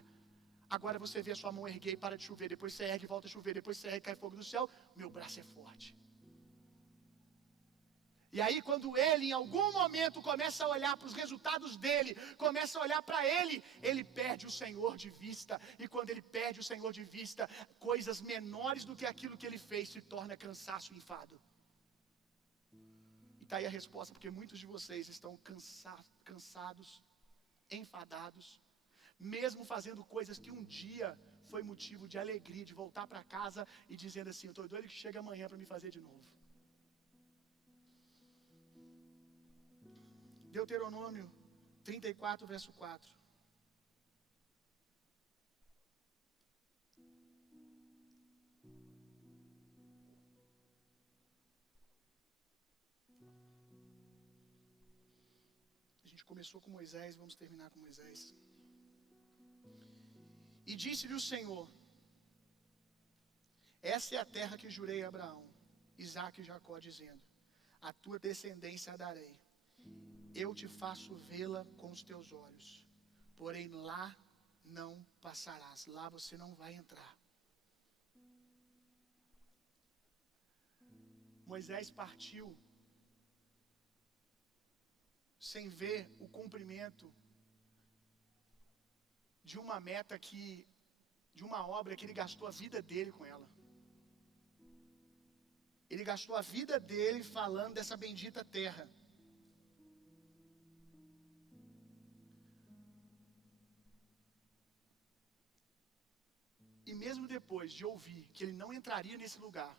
Agora você vê a sua mão erguer e para de chover, depois você ergue e volta a chover, depois você ergue e cai fogo do céu. Meu braço é forte. E aí quando ele em algum momento começa a olhar para os resultados dele, começa a olhar para ele, ele perde o Senhor de vista. E quando ele perde o Senhor de vista, coisas menores do que aquilo que ele fez se torna cansaço e enfado. E está aí a resposta, porque muitos de vocês estão cansados, enfadados, mesmo fazendo coisas que um dia foi motivo de alegria, de voltar para casa e dizendo assim: eu estou doido que chega amanhã para me fazer de novo. Deuteronômio 34, verso 4. gente começou com Moisés, vamos terminar com Moisés. E disse-lhe o Senhor: essa é a terra que jurei a Abraão, Isaque e Jacó, dizendo: a tua descendência a darei. Eu te faço vê-la com os teus olhos, porém lá não passarás, lá você não vai entrar. Moisés partiu sem ver o cumprimento de uma meta de uma obra que ele gastou a vida dele com ela. Ele gastou a vida dele falando dessa bendita terra. E mesmo depois de ouvir que ele não entraria nesse lugar,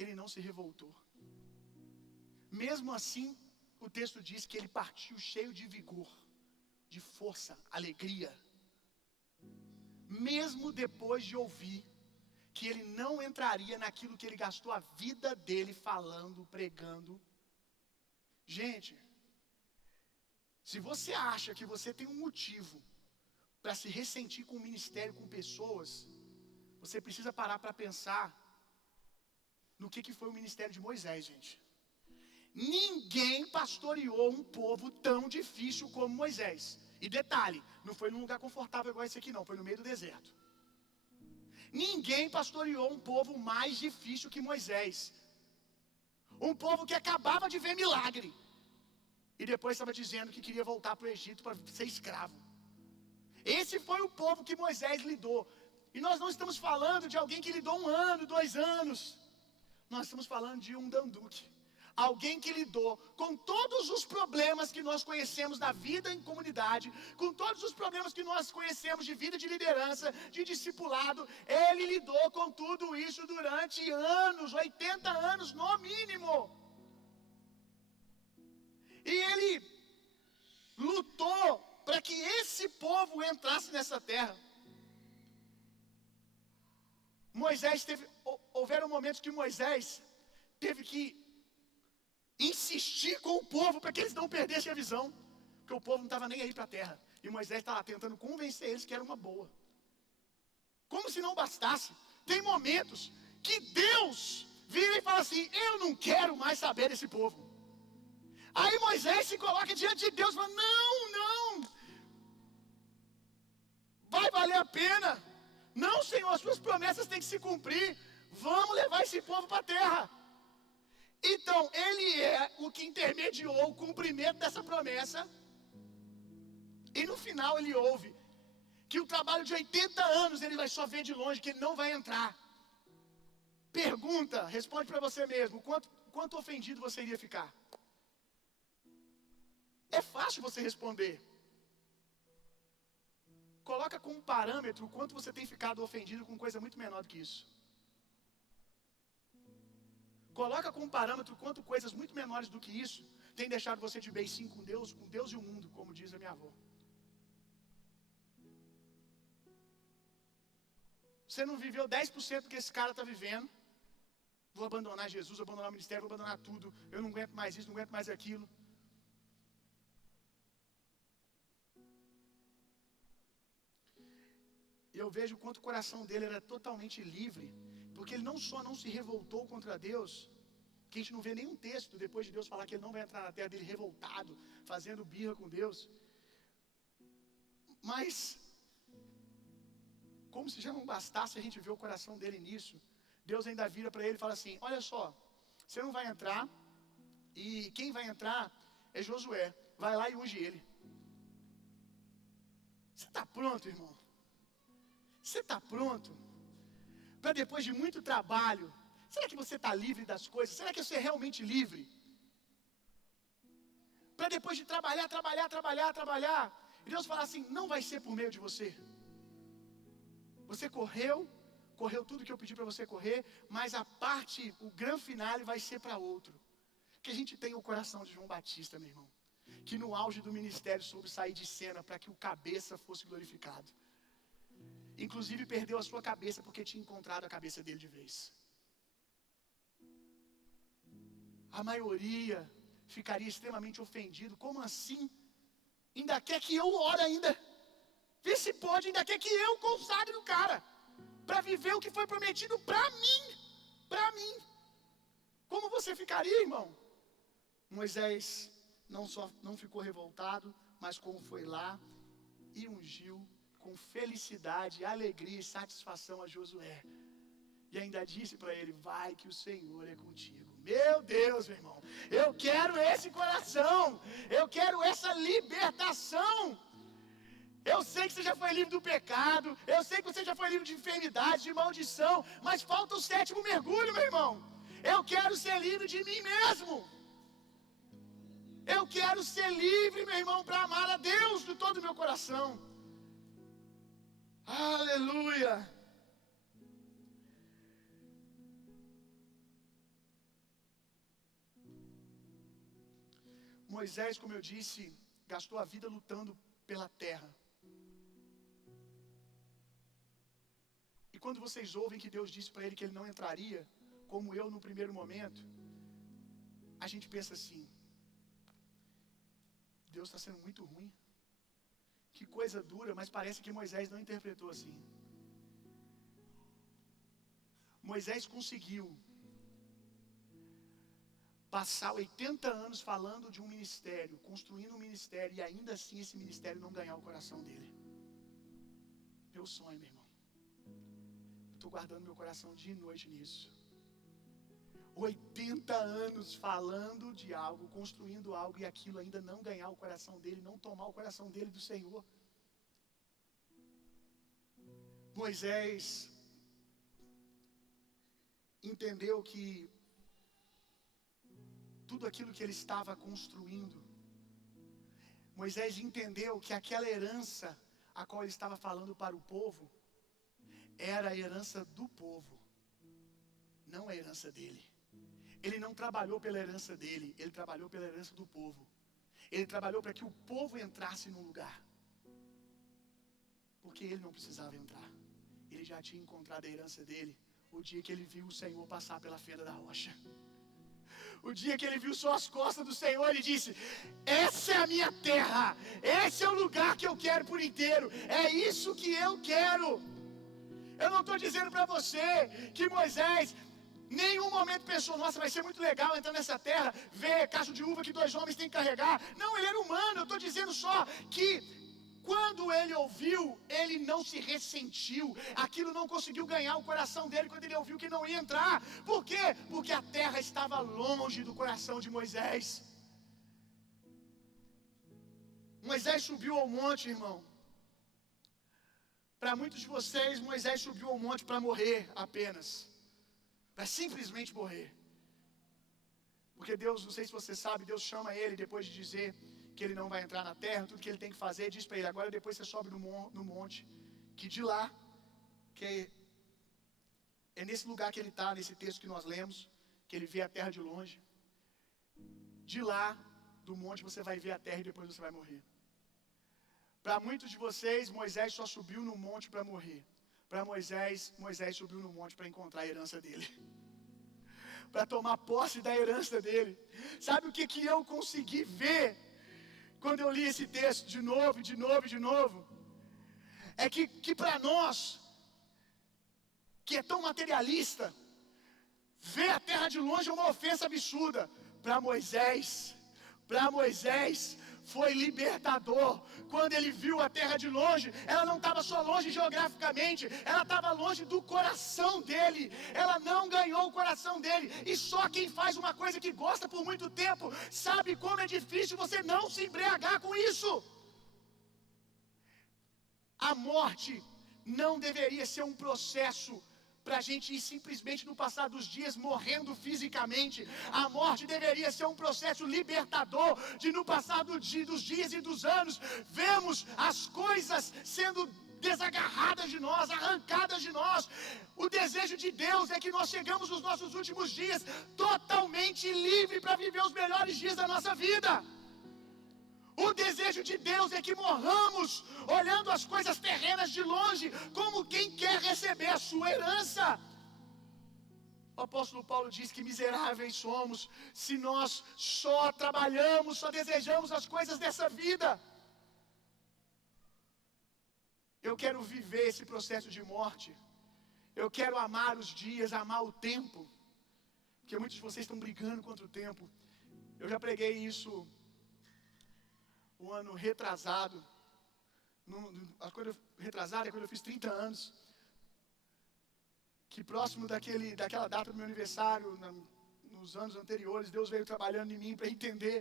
ele não se revoltou. Mesmo assim, o texto diz que ele partiu cheio de vigor, de força, alegria. Mesmo depois de ouvir que ele não entraria naquilo que ele gastou a vida dele falando, pregando. Gente, se você acha que você tem um motivo para se ressentir com o ministério, com pessoas, você precisa parar para pensar no que foi o ministério de Moisés, gente. Ninguém pastoreou um povo tão difícil como Moisés. E detalhe, não foi num lugar confortável igual esse aqui não, foi no meio do deserto. Ninguém pastoreou um povo mais difícil que Moisés. Um povo que acabava de ver milagre e depois estava dizendo que queria voltar para o Egito para ser escravo. Esse foi o povo que Moisés lidou. E nós não estamos falando de alguém que lidou 1 ano, 2 anos. Nós estamos falando de um Danduque. Alguém que lidou com todos os problemas que nós conhecemos da vida em comunidade, com todos os problemas que nós conhecemos de vida de liderança, de discipulado. Ele lidou com tudo isso durante anos, 80 anos no mínimo. E ele lutou para que esse povo entrasse nessa terra. Houveram momentos que Moisés teve que insistir com o povo para que eles não perdessem a visão, porque o povo não estava nem aí para a terra, e Moisés estava tentando convencer eles que era uma boa. Como se não bastasse, tem momentos que Deus vira e fala assim: eu não quero mais saber desse povo. Aí Moisés se coloca diante de Deus e fala: não, vai valer a pena. Não, Senhor, as suas promessas têm que se cumprir. Vamos levar esse povo para a terra. Então, ele é o que intermediou o cumprimento dessa promessa. E no final ele ouve que o trabalho de 80 anos ele vai só ver de longe, que ele não vai entrar. Pergunta, responde para você mesmo: quanto ofendido você iria ficar? É fácil você responder. Coloca como parâmetro o quanto você tem ficado ofendido com coisa muito menor do que isso. Coloca como parâmetro quanto coisas muito menores do que isso tem deixado você de beicinho com Deus e o mundo, como diz a minha avó. Você não viveu 10% do que esse cara está vivendo. Vou abandonar Jesus, vou abandonar o ministério, vou abandonar tudo. Eu não aguento mais isso, não aguento mais aquilo. E eu vejo o quanto o coração dele era totalmente livre, porque ele não só não se revoltou contra Deus, que a gente não vê nenhum texto depois de Deus falar que ele não vai entrar na terra dele revoltado, fazendo birra com Deus. Mas, como se já não bastasse a gente ver o coração dele nisso, Deus ainda vira para ele e fala assim: olha só, você não vai entrar, e quem vai entrar é Josué, vai lá e unge ele. Você está pronto, irmão? Você está pronto? Para depois de muito trabalho, será que você está livre das coisas? Será que você é realmente livre? Para depois de trabalhar, e Deus falar assim: não vai ser por meio de você. Você correu tudo que eu pedi para você correr, mas a parte, o grande finale vai ser para outro. Que a gente tem o coração de João Batista, meu irmão, que no auge do ministério soube sair de cena para que o cabeça fosse glorificado. Inclusive perdeu a sua cabeça porque tinha encontrado a cabeça dele de vez. A maioria ficaria extremamente ofendido. Como assim? Ainda quer que eu ore ainda? Vê se pode, ainda quer que eu consagre o cara para viver o que foi prometido para mim. Para mim. Como você ficaria, irmão? Moisés não ficou revoltado, mas como foi lá e ungiu com felicidade, alegria e satisfação a Josué. E ainda disse para ele: vai que o Senhor é contigo. Meu Deus, meu irmão, eu quero esse coração, eu quero essa libertação. Eu sei que você já foi livre do pecado, eu sei que você já foi livre de enfermidade, de maldição, mas falta o 7º mergulho, meu irmão. Eu quero ser livre de mim mesmo. Eu quero ser livre, meu irmão, para amar a Deus de todo o meu coração. Aleluia. Moisés, como eu disse, gastou a vida lutando pela terra. E quando vocês ouvem que Deus disse para ele que ele não entraria, como eu no primeiro momento, a gente pensa assim: Deus está sendo muito ruim. Que coisa dura, mas parece que Moisés não interpretou assim. Moisés conseguiu passar 80 anos falando de um ministério, construindo um ministério, e ainda assim esse ministério não ganhar o coração dele. Meu sonho, meu irmão. Estou guardando meu coração dia e noite nisso. 80 anos falando de algo, construindo algo, e aquilo ainda não ganhar o coração dele, não tomar o coração dele do Senhor. Moisés entendeu que tudo aquilo que ele estava construindo, Moisés entendeu que aquela herança a qual ele estava falando para o povo era a herança do povo, não a herança dele. Ele não trabalhou pela herança dele, ele trabalhou pela herança do povo. Ele trabalhou para que o povo entrasse no lugar, porque ele não precisava entrar. Ele já tinha encontrado a herança dele o dia que ele viu o Senhor passar pela fenda da rocha. O dia que ele viu só as costas do Senhor, ele disse: essa é a minha terra, esse é o lugar que eu quero por inteiro, é isso que eu quero. Eu não estou dizendo para você que Moisés nenhum momento pensou: nossa, vai ser muito legal entrar nessa terra, ver cacho de uva que 2 homens têm que carregar. Não, ele era humano. Eu estou dizendo só que quando ele ouviu, ele não se ressentiu. Aquilo não conseguiu ganhar o coração dele quando ele ouviu que não ia entrar. Por quê? Porque a terra estava longe do coração de Moisés. Moisés subiu ao monte, irmão. Para muitos de vocês, Moisés subiu ao monte para morrer apenas. Para simplesmente morrer. Porque Deus, não sei se você sabe, Deus chama ele depois de dizer que ele não vai entrar na terra, tudo que ele tem que fazer, diz para ele: agora depois você sobe no monte, que de lá, que é nesse lugar que ele está, nesse texto que nós lemos, que ele vê a terra de longe. De lá, do monte, você vai ver a terra e depois você vai morrer. Para muitos de vocês, Moisés só subiu no monte para morrer. Para Moisés subiu no monte para encontrar a herança dele, para tomar posse da herança dele. Sabe o que eu consegui ver quando eu li esse texto de novo? É que para nós, que é tão materialista, ver a terra de longe é uma ofensa absurda. Para Moisés foi libertador. Quando ele viu a terra de longe, ela não estava só longe geograficamente, ela estava longe do coração dele. Ela não ganhou o coração dele. E só quem faz uma coisa que gosta por muito tempo sabe como é difícil você não se embriagar com isso. A morte não deveria ser um processo para a gente ir simplesmente no passar dos dias morrendo fisicamente. A morte deveria ser um processo libertador, de no passar dos dias e dos anos, vemos as coisas sendo desagarradas de nós, arrancadas de nós. O desejo de Deus é que nós chegamos nos nossos últimos dias totalmente livre para viver os melhores dias da nossa vida. O desejo de Deus é que morramos olhando as coisas terrenas de longe, como quem quer receber a sua herança. O apóstolo Paulo diz que miseráveis somos se nós só trabalhamos, só desejamos as coisas dessa vida. Eu quero viver esse processo de morte. Eu quero amar os dias, amar o tempo. Porque muitos de vocês estão brigando contra o tempo. Eu já preguei isso um ano retrasado. A coisa retrasada é quando eu fiz 30 anos. Que próximo daquela data do meu aniversário, nos anos anteriores, Deus veio trabalhando em mim para entender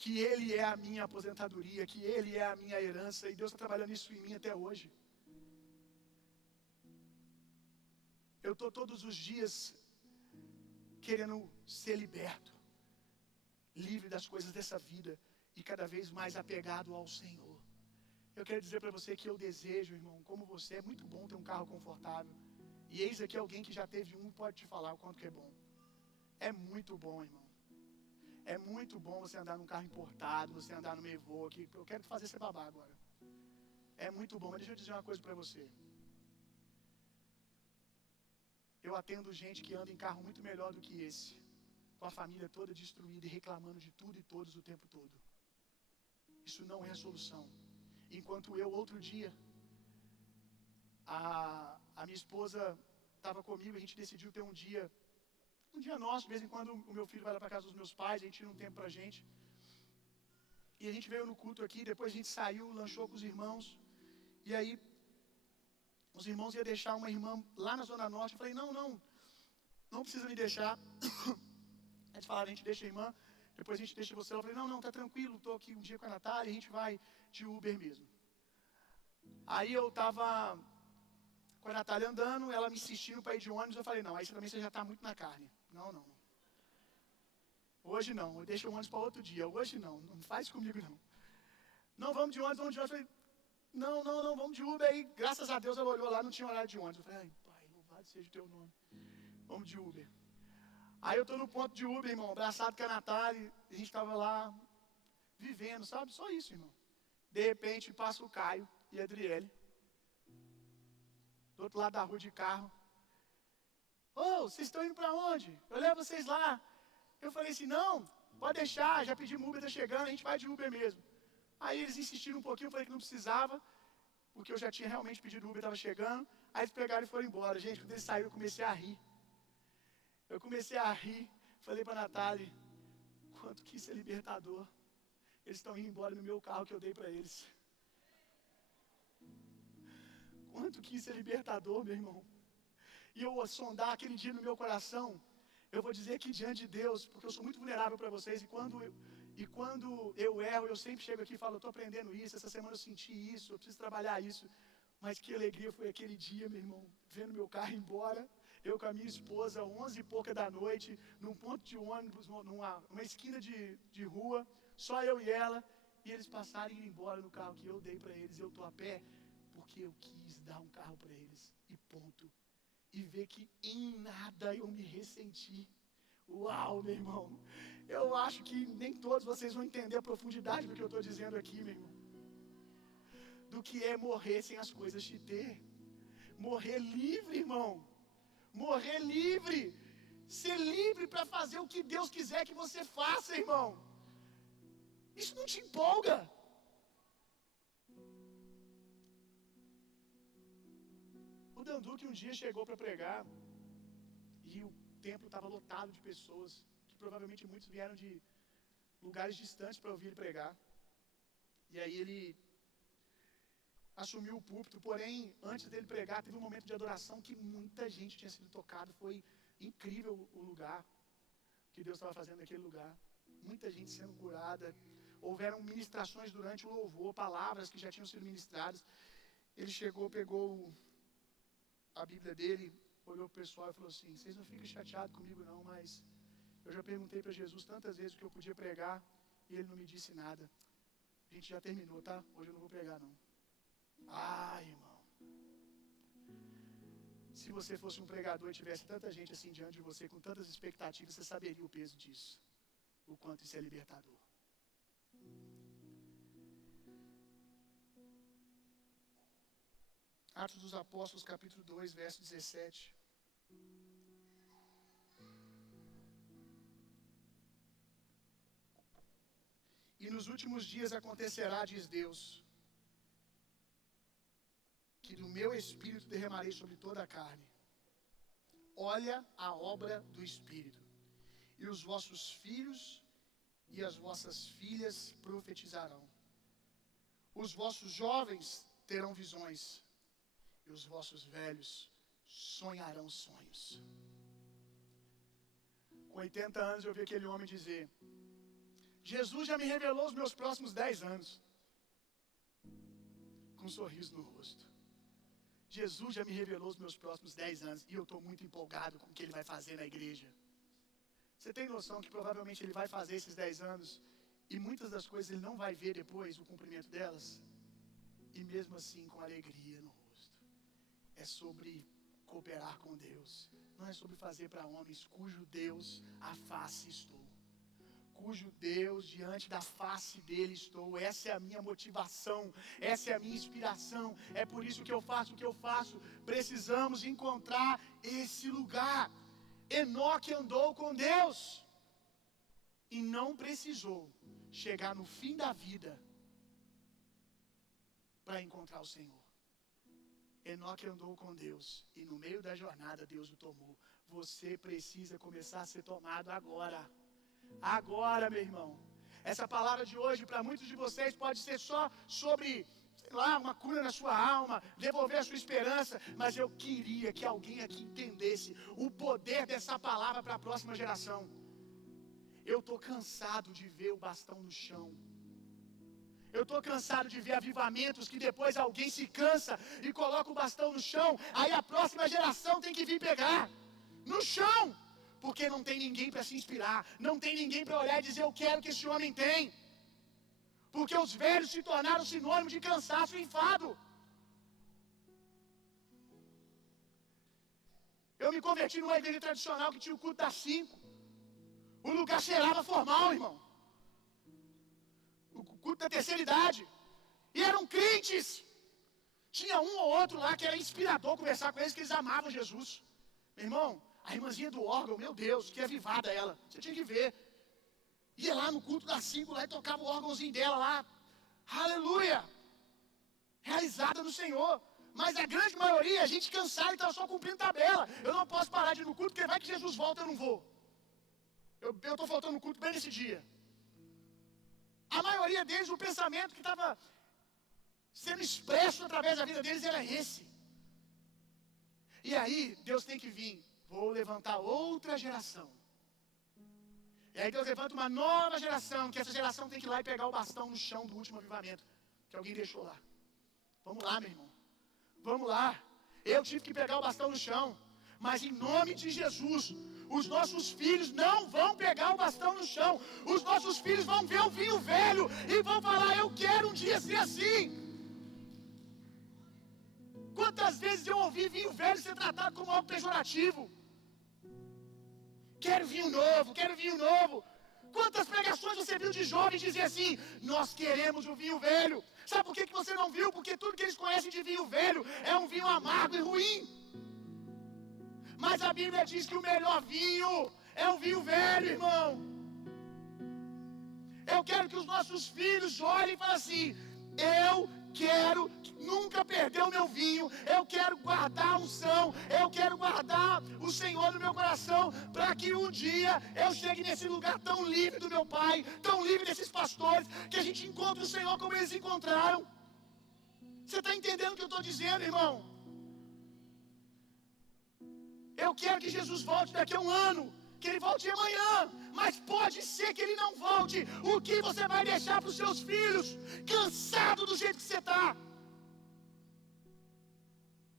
que Ele é a minha aposentadoria, que Ele é a minha herança, e Deus está trabalhando isso em mim até hoje. Eu estou todos os dias querendo ser liberto, livre das coisas dessa vida e cada vez mais apegado ao Senhor. Eu quero dizer para você que eu desejo, irmão, como você, é muito bom ter um carro confortável. E eis aqui alguém que já teve um, pode te falar o quanto que é bom. É muito bom, irmão. É muito bom você andar num carro importado, você andar no Evoque. Eu quero te fazer ser babá agora. É muito bom, mas deixa eu dizer uma coisa para você. Eu atendo gente que anda em carro muito melhor do que esse, com a família toda destruída e reclamando de tudo e todos o tempo todo. Isso não é a solução. Enquanto eu, outro dia, a minha esposa estava comigo, a gente decidiu ter um dia nosso. De vez em quando o meu filho vai lá para casa dos meus pais, a gente tira um tempo pra gente. E a gente veio no culto aqui, depois a gente saiu, lanchou com os irmãos. E aí, os irmãos iam deixar uma irmã lá na Zona Norte. Eu falei, não precisa me deixar. Eles falaram, a gente deixa a irmã, depois a gente deixa você. Eu falei, não, tá tranquilo, estou aqui um dia com a Natália, a gente vai de Uber mesmo. Aí eu tava com a Natália andando, ela me insistindo para ir de ônibus. Eu falei, não, aí também você já está muito na carne. Não. Hoje não, eu deixo o ônibus para outro dia. Hoje não faz comigo não. Não, vamos de ônibus. Eu falei, não, vamos de Uber. Aí, graças a Deus, ela olhou lá, não tinha horário de ônibus. Eu falei, ai, pai, louvado seja o teu nome. Vamos de Uber. Aí eu tô no ponto de Uber, irmão, abraçado com a Natália. A gente estava lá, vivendo, sabe? Só isso, irmão. De repente, passa o Caio e a Adriele. Do outro lado da rua de carro. Vocês estão indo para onde? Eu levo vocês lá. Eu falei assim, não, pode deixar, já pedimos Uber, tá chegando, a gente vai de Uber mesmo. Aí eles insistiram um pouquinho, eu falei que não precisava, porque eu já tinha realmente pedido Uber, estava chegando. Aí eles pegaram e foram embora. Gente, quando eles saíram, eu comecei a rir. Falei para a Natália, quanto que isso é libertador. Eles estão indo embora no meu carro que eu dei para eles. Quanto que isso é libertador, meu irmão. E eu sondar aquele dia no meu coração, eu vou dizer que diante de Deus, porque eu sou muito vulnerável para vocês, e quando eu erro, eu sempre chego aqui e falo, eu estou aprendendo isso, essa semana eu senti isso, eu preciso trabalhar isso. Mas que alegria foi aquele dia, meu irmão, vendo meu carro embora, eu com a minha esposa, 11 e pouca da noite, num ponto de ônibus, numa esquina de rua, só eu e ela, e eles passarem e ir embora no carro que eu dei para eles. Eu estou a pé, porque eu quis dar um carro para eles, e ponto. E ver que em nada eu me ressenti. Uau, meu irmão. Eu acho que nem todos vocês vão entender a profundidade do que eu estou dizendo aqui, meu irmão. Do que é morrer sem as coisas te ter. Morrer livre, irmão. Morrer livre. Ser livre para fazer o que Deus quiser que você faça, irmão. Isso não te empolga? O Danduque um dia chegou para pregar e o templo estava lotado de pessoas, que provavelmente muitos vieram de lugares distantes para ouvir ele pregar. E aí ele assumiu o púlpito, porém, antes dele pregar, teve um momento de adoração que muita gente tinha sido tocado. Foi incrível o lugar, que Deus estava fazendo naquele lugar. Muita gente sendo curada. Houveram ministrações durante o louvor, palavras que já tinham sido ministradas. Ele chegou, pegou a Bíblia dele, olhou para o pessoal e falou assim, vocês não ficam chateados comigo não, mas eu já perguntei para Jesus tantas vezes o que eu podia pregar e ele não me disse nada. A gente já terminou, tá? Hoje eu não vou pregar não. Irmão, se você fosse um pregador e tivesse tanta gente assim diante de você, com tantas expectativas, você saberia o peso disso, o quanto isso é libertador. Atos dos Apóstolos, capítulo 2, verso 17. nos últimos dias acontecerá, diz Deus, que do meu Espírito derramarei sobre toda a carne. Olha a obra do Espírito. E os vossos filhos e as vossas filhas profetizarão. Os vossos jovens terão visões. E os vossos velhos sonharão sonhos. Com 80 anos eu vi aquele homem dizer: Jesus já me revelou os meus próximos 10 anos. Com um sorriso no rosto. Jesus já me revelou os meus próximos 10 anos. E eu estou muito empolgado com o que Ele vai fazer na igreja. Você tem noção que provavelmente Ele vai fazer esses 10 anos e muitas das coisas Ele não vai ver depois o cumprimento delas? E mesmo assim com alegria no rosto. É sobre cooperar com Deus. Não é sobre fazer para homens cujo Deus a face estou. Cujo Deus diante da face dele estou. Essa é a minha motivação, essa é a minha inspiração. É por isso que eu faço o que eu faço. Precisamos encontrar esse lugar. Enoque andou com Deus e não precisou chegar no fim da vida para encontrar o Senhor. Enoque andou com Deus e no meio da jornada Deus o tomou. Você precisa começar a ser tomado agora. Agora, meu irmão. Essa palavra de hoje para muitos de vocês pode ser só sobre, sei lá, uma cura na sua alma, devolver a sua esperança, mas eu queria que alguém aqui entendesse o poder dessa palavra para a próxima geração. Eu estou cansado de ver o bastão no chão. Eu estou cansado de ver avivamentos que depois alguém se cansa e coloca o bastão no chão, aí a próxima geração tem que vir pegar no chão, porque não tem ninguém para se inspirar, não tem ninguém para olhar e dizer: eu quero que esse homem tem. Porque os velhos se tornaram sinônimo de cansaço e enfado. Eu me converti numa igreja tradicional que tinha o culto das 5. O lugar cheirava formal, irmão. O culto da terceira idade. E eram crentes. Tinha um ou outro lá que era inspirador conversar com eles, que eles amavam Jesus. Meu irmão, a irmãzinha do órgão, meu Deus, que avivada ela. Você tinha que ver. Ia lá no culto das 5 lá e tocava o órgãozinho dela lá. Aleluia! Realizada no Senhor. Mas a grande maioria, a gente cansada e estava só cumprindo tabela. Eu não posso parar de ir no culto, porque vai que Jesus volta, eu não vou. Eu estou faltando no culto bem nesse dia. A maioria deles, o pensamento que estava sendo expresso através da vida deles era esse. E aí, Deus tem que vir. Vou levantar outra geração. E aí Deus levanta uma nova geração, que essa geração tem que ir lá e pegar o bastão no chão do último avivamento, que alguém deixou lá. Vamos lá, meu irmão. Vamos lá. Eu tive que pegar o bastão no chão. Mas em nome de Jesus, os nossos filhos não vão pegar o bastão no chão. Os nossos filhos vão ver o vinho velho e vão falar: eu quero um dia ser assim. Quantas vezes eu ouvi vinho velho ser tratado como algo pejorativo? Quero vinho novo, quero vinho novo. Quantas pregações você viu de jovens dizer assim: nós queremos o vinho velho. Sabe por que você não viu? Porque tudo que eles conhecem de vinho velho é um vinho amargo e ruim. Mas a Bíblia diz que o melhor vinho é o vinho velho, irmão. Eu quero que os nossos filhos olhem e falem assim: eu quero nunca perder o meu vinho, eu quero guardar a unção, eu quero guardar o Senhor no meu coração, para que um dia eu chegue nesse lugar tão livre do meu Pai, tão livre desses pastores, que a gente encontre o Senhor como eles encontraram. Você está entendendo o que eu estou dizendo, irmão? Eu quero que Jesus volte daqui a um ano, que Ele volte amanhã, mas pode ser que Ele não volte. O que você vai deixar para os seus filhos, cansado do jeito que você está?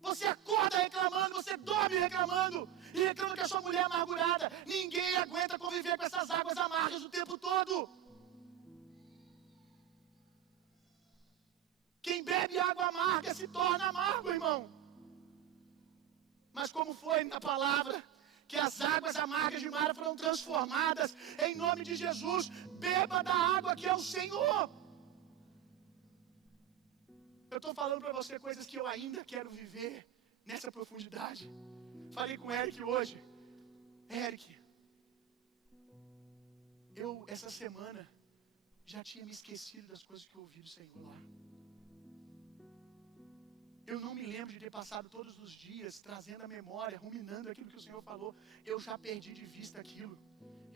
Você acorda reclamando, você dorme reclamando, e reclama que a sua mulher é amargurada. Ninguém aguenta conviver com essas águas amargas o tempo todo. Quem bebe água amarga se torna amargo, irmão. Mas como foi na palavra, que as águas amargas de Mara foram transformadas, em nome de Jesus, beba da água que é o Senhor. Eu estou falando para você coisas que eu ainda quero viver nessa profundidade. Falei com o Eric hoje. Eric, essa semana, já tinha me esquecido das coisas que eu ouvi do Senhor lá. Eu não me lembro de ter passado todos os dias trazendo a memória, ruminando aquilo que o Senhor falou. Eu já perdi de vista aquilo.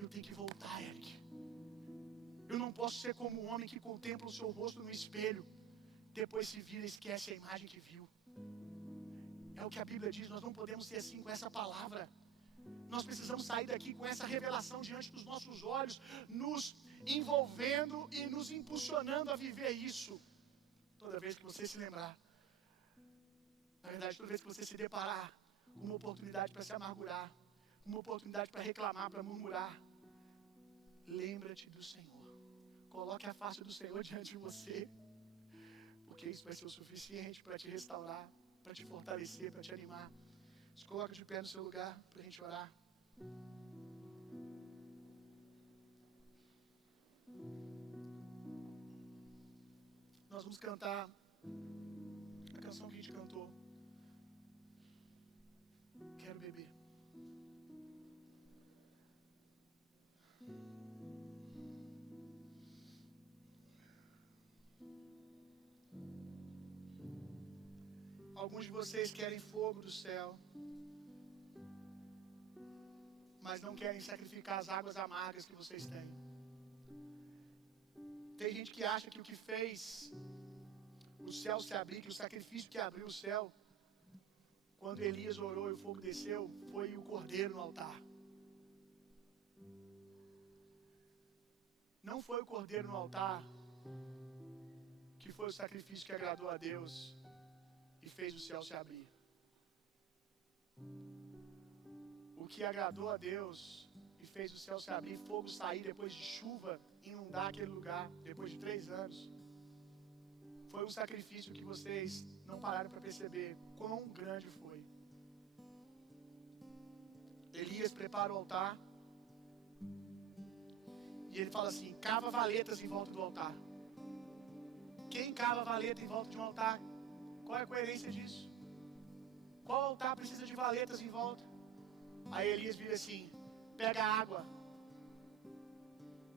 Eu tenho que voltar, Eric. Eu não posso ser como um homem que contempla o seu rosto no espelho, depois se vira e esquece a imagem que viu. É o que a Bíblia diz, nós não podemos ser assim com essa palavra. Nós precisamos sair daqui com essa revelação diante dos nossos olhos, nos envolvendo e nos impulsionando a viver isso. Toda vez que você se lembrar, na verdade, toda vez que você se deparar com uma oportunidade para se amargurar, uma oportunidade para reclamar, para murmurar, lembra-te do Senhor. Coloque a face do Senhor diante de você, porque isso vai ser o suficiente para te restaurar, para te fortalecer, para te animar. Se coloca de pé no seu lugar para a gente orar. Nós vamos cantar a canção que a gente cantou. Quero beber. Alguns de vocês querem fogo do céu, mas não querem sacrificar as águas amargas que vocês têm. Tem gente que acha que o que fez o céu se abrir, que o sacrifício que abriu o céu, quando Elias orou e o fogo desceu, foi o cordeiro no altar. Não foi o cordeiro no altar que foi o sacrifício que agradou a Deus e fez o céu se abrir. O que agradou a Deus e fez o céu se abrir, fogo sair depois de chuva, inundar aquele lugar, depois de 3 anos, foi um sacrifício que vocês não pararam para perceber quão grande foi. Elias prepara o altar e ele fala assim: cava valetas em volta do altar. Quem cava valeta em volta de um altar? Qual é a coerência disso? Qual altar precisa de valetas em volta? Aí Elias vira assim: pega água.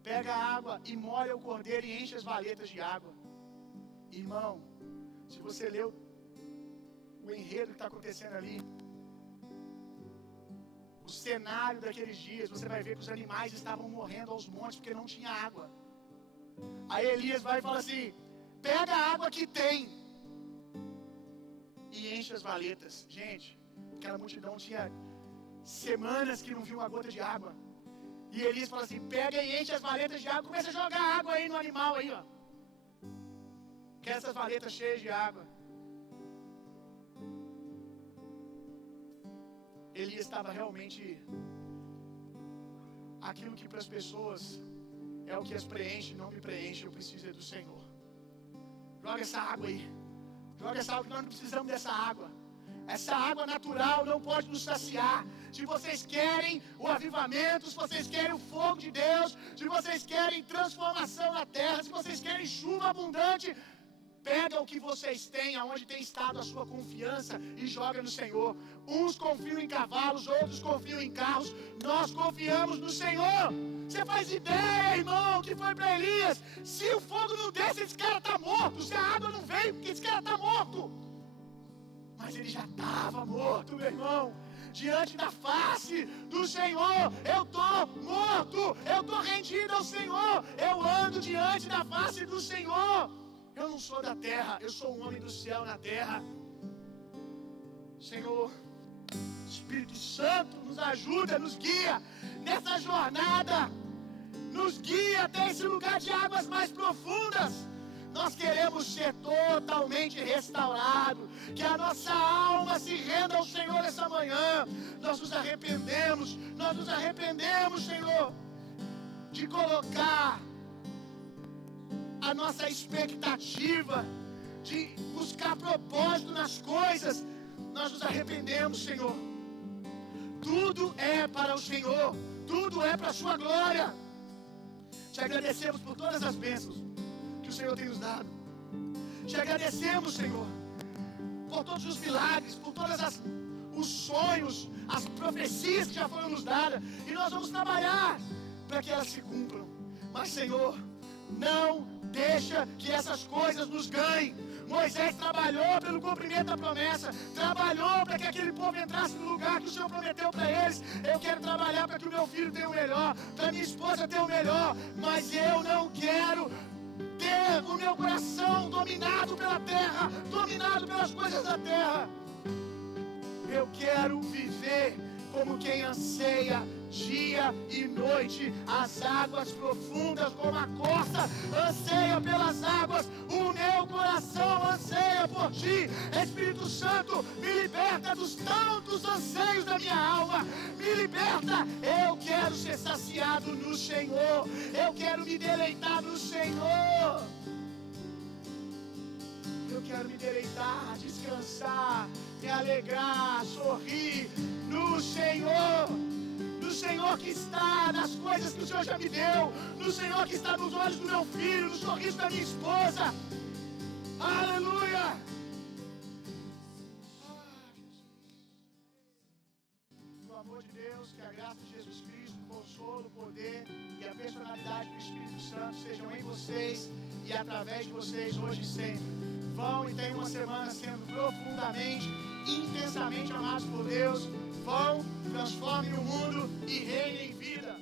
Pega a água e molha o cordeiro e enche as valetas de água. Irmão, se você leu o enredo que está acontecendo ali, o cenário daqueles dias, você vai ver que os animais estavam morrendo aos montes porque não tinha água. Aí Elias vai e fala assim: pega a água que tem e enche as valetas. Gente, aquela multidão tinha semanas que não viu uma gota de água. E Elias fala assim: pega e enche as valetas de água. Começa a jogar água aí no animal aí, ó. Quer essas valetas cheias de água. Elias estava realmente aquilo que para as pessoas é o que as preenche, não me preenche. Eu preciso é do Senhor. Joga essa água aí. Joga essa água, que nós não precisamos dessa água. Essa água natural não pode nos saciar. Se vocês querem o avivamento, se vocês querem o fogo de Deus, se vocês querem transformação na terra, se vocês querem chuva abundante, pega o que vocês têm, aonde tem estado a sua confiança, e joga no Senhor. Uns confiam em cavalos, outros confiam em carros. Nós confiamos no Senhor. Você faz ideia, irmão, que foi para Elias? Se o fogo não desce, esse cara está morto. Se a água não veio, porque esse cara está morto. Mas ele já estava morto, meu irmão. Diante da face do Senhor, eu estou morto. Eu estou rendido ao Senhor. Eu ando diante da face do Senhor. Eu não sou da terra, eu sou um homem do céu na terra. Senhor, Espírito Santo, nos ajuda, nos guia nessa jornada. Nos guia até esse lugar de águas mais profundas. Nós queremos ser totalmente restaurados. Que a nossa alma se renda ao Senhor essa manhã. Nós nos arrependemos, Senhor, de colocar a nossa expectativa, de buscar propósito nas coisas. Nós nos arrependemos, Senhor. Tudo é para o Senhor, tudo é para a sua glória. Te agradecemos por todas as bênçãos que o Senhor tem nos dado. Te agradecemos, Senhor, por todos os milagres, por todos os sonhos, as profecias que já foram nos dadas. E nós vamos trabalhar para que elas se cumpram. Mas, Senhor, Não deixa que essas coisas nos ganhem. Moisés trabalhou pelo cumprimento da promessa, trabalhou para que aquele povo entrasse no lugar que o Senhor prometeu para eles. Eu quero trabalhar para que o meu filho tenha o melhor, para minha esposa ter o melhor, mas eu não quero ter o meu coração dominado pela terra, dominado pelas coisas da terra. Eu quero viver como quem anseia dia e noite as águas profundas, como a corça anseia pelas águas. O meu coração anseia por ti. Espírito Santo, me liberta dos tantos anseios da minha alma. Me liberta. Eu quero ser saciado no Senhor. Eu quero me deleitar no Senhor. Eu quero me deleitar, descansar, me alegrar, sorrir no Senhor. No Senhor que está nas coisas que o Senhor já me deu, no Senhor que está nos olhos do meu filho, no sorriso da minha esposa. Aleluia! No amor de Deus, que a graça de Jesus Cristo, o consolo, o poder e a personalidade do Espírito Santo sejam em vocês e através de vocês hoje e sempre. Vão e tenham uma semana sendo profundamente, intensamente amados por Deus. Vão, transformem o mundo e reinem em vida.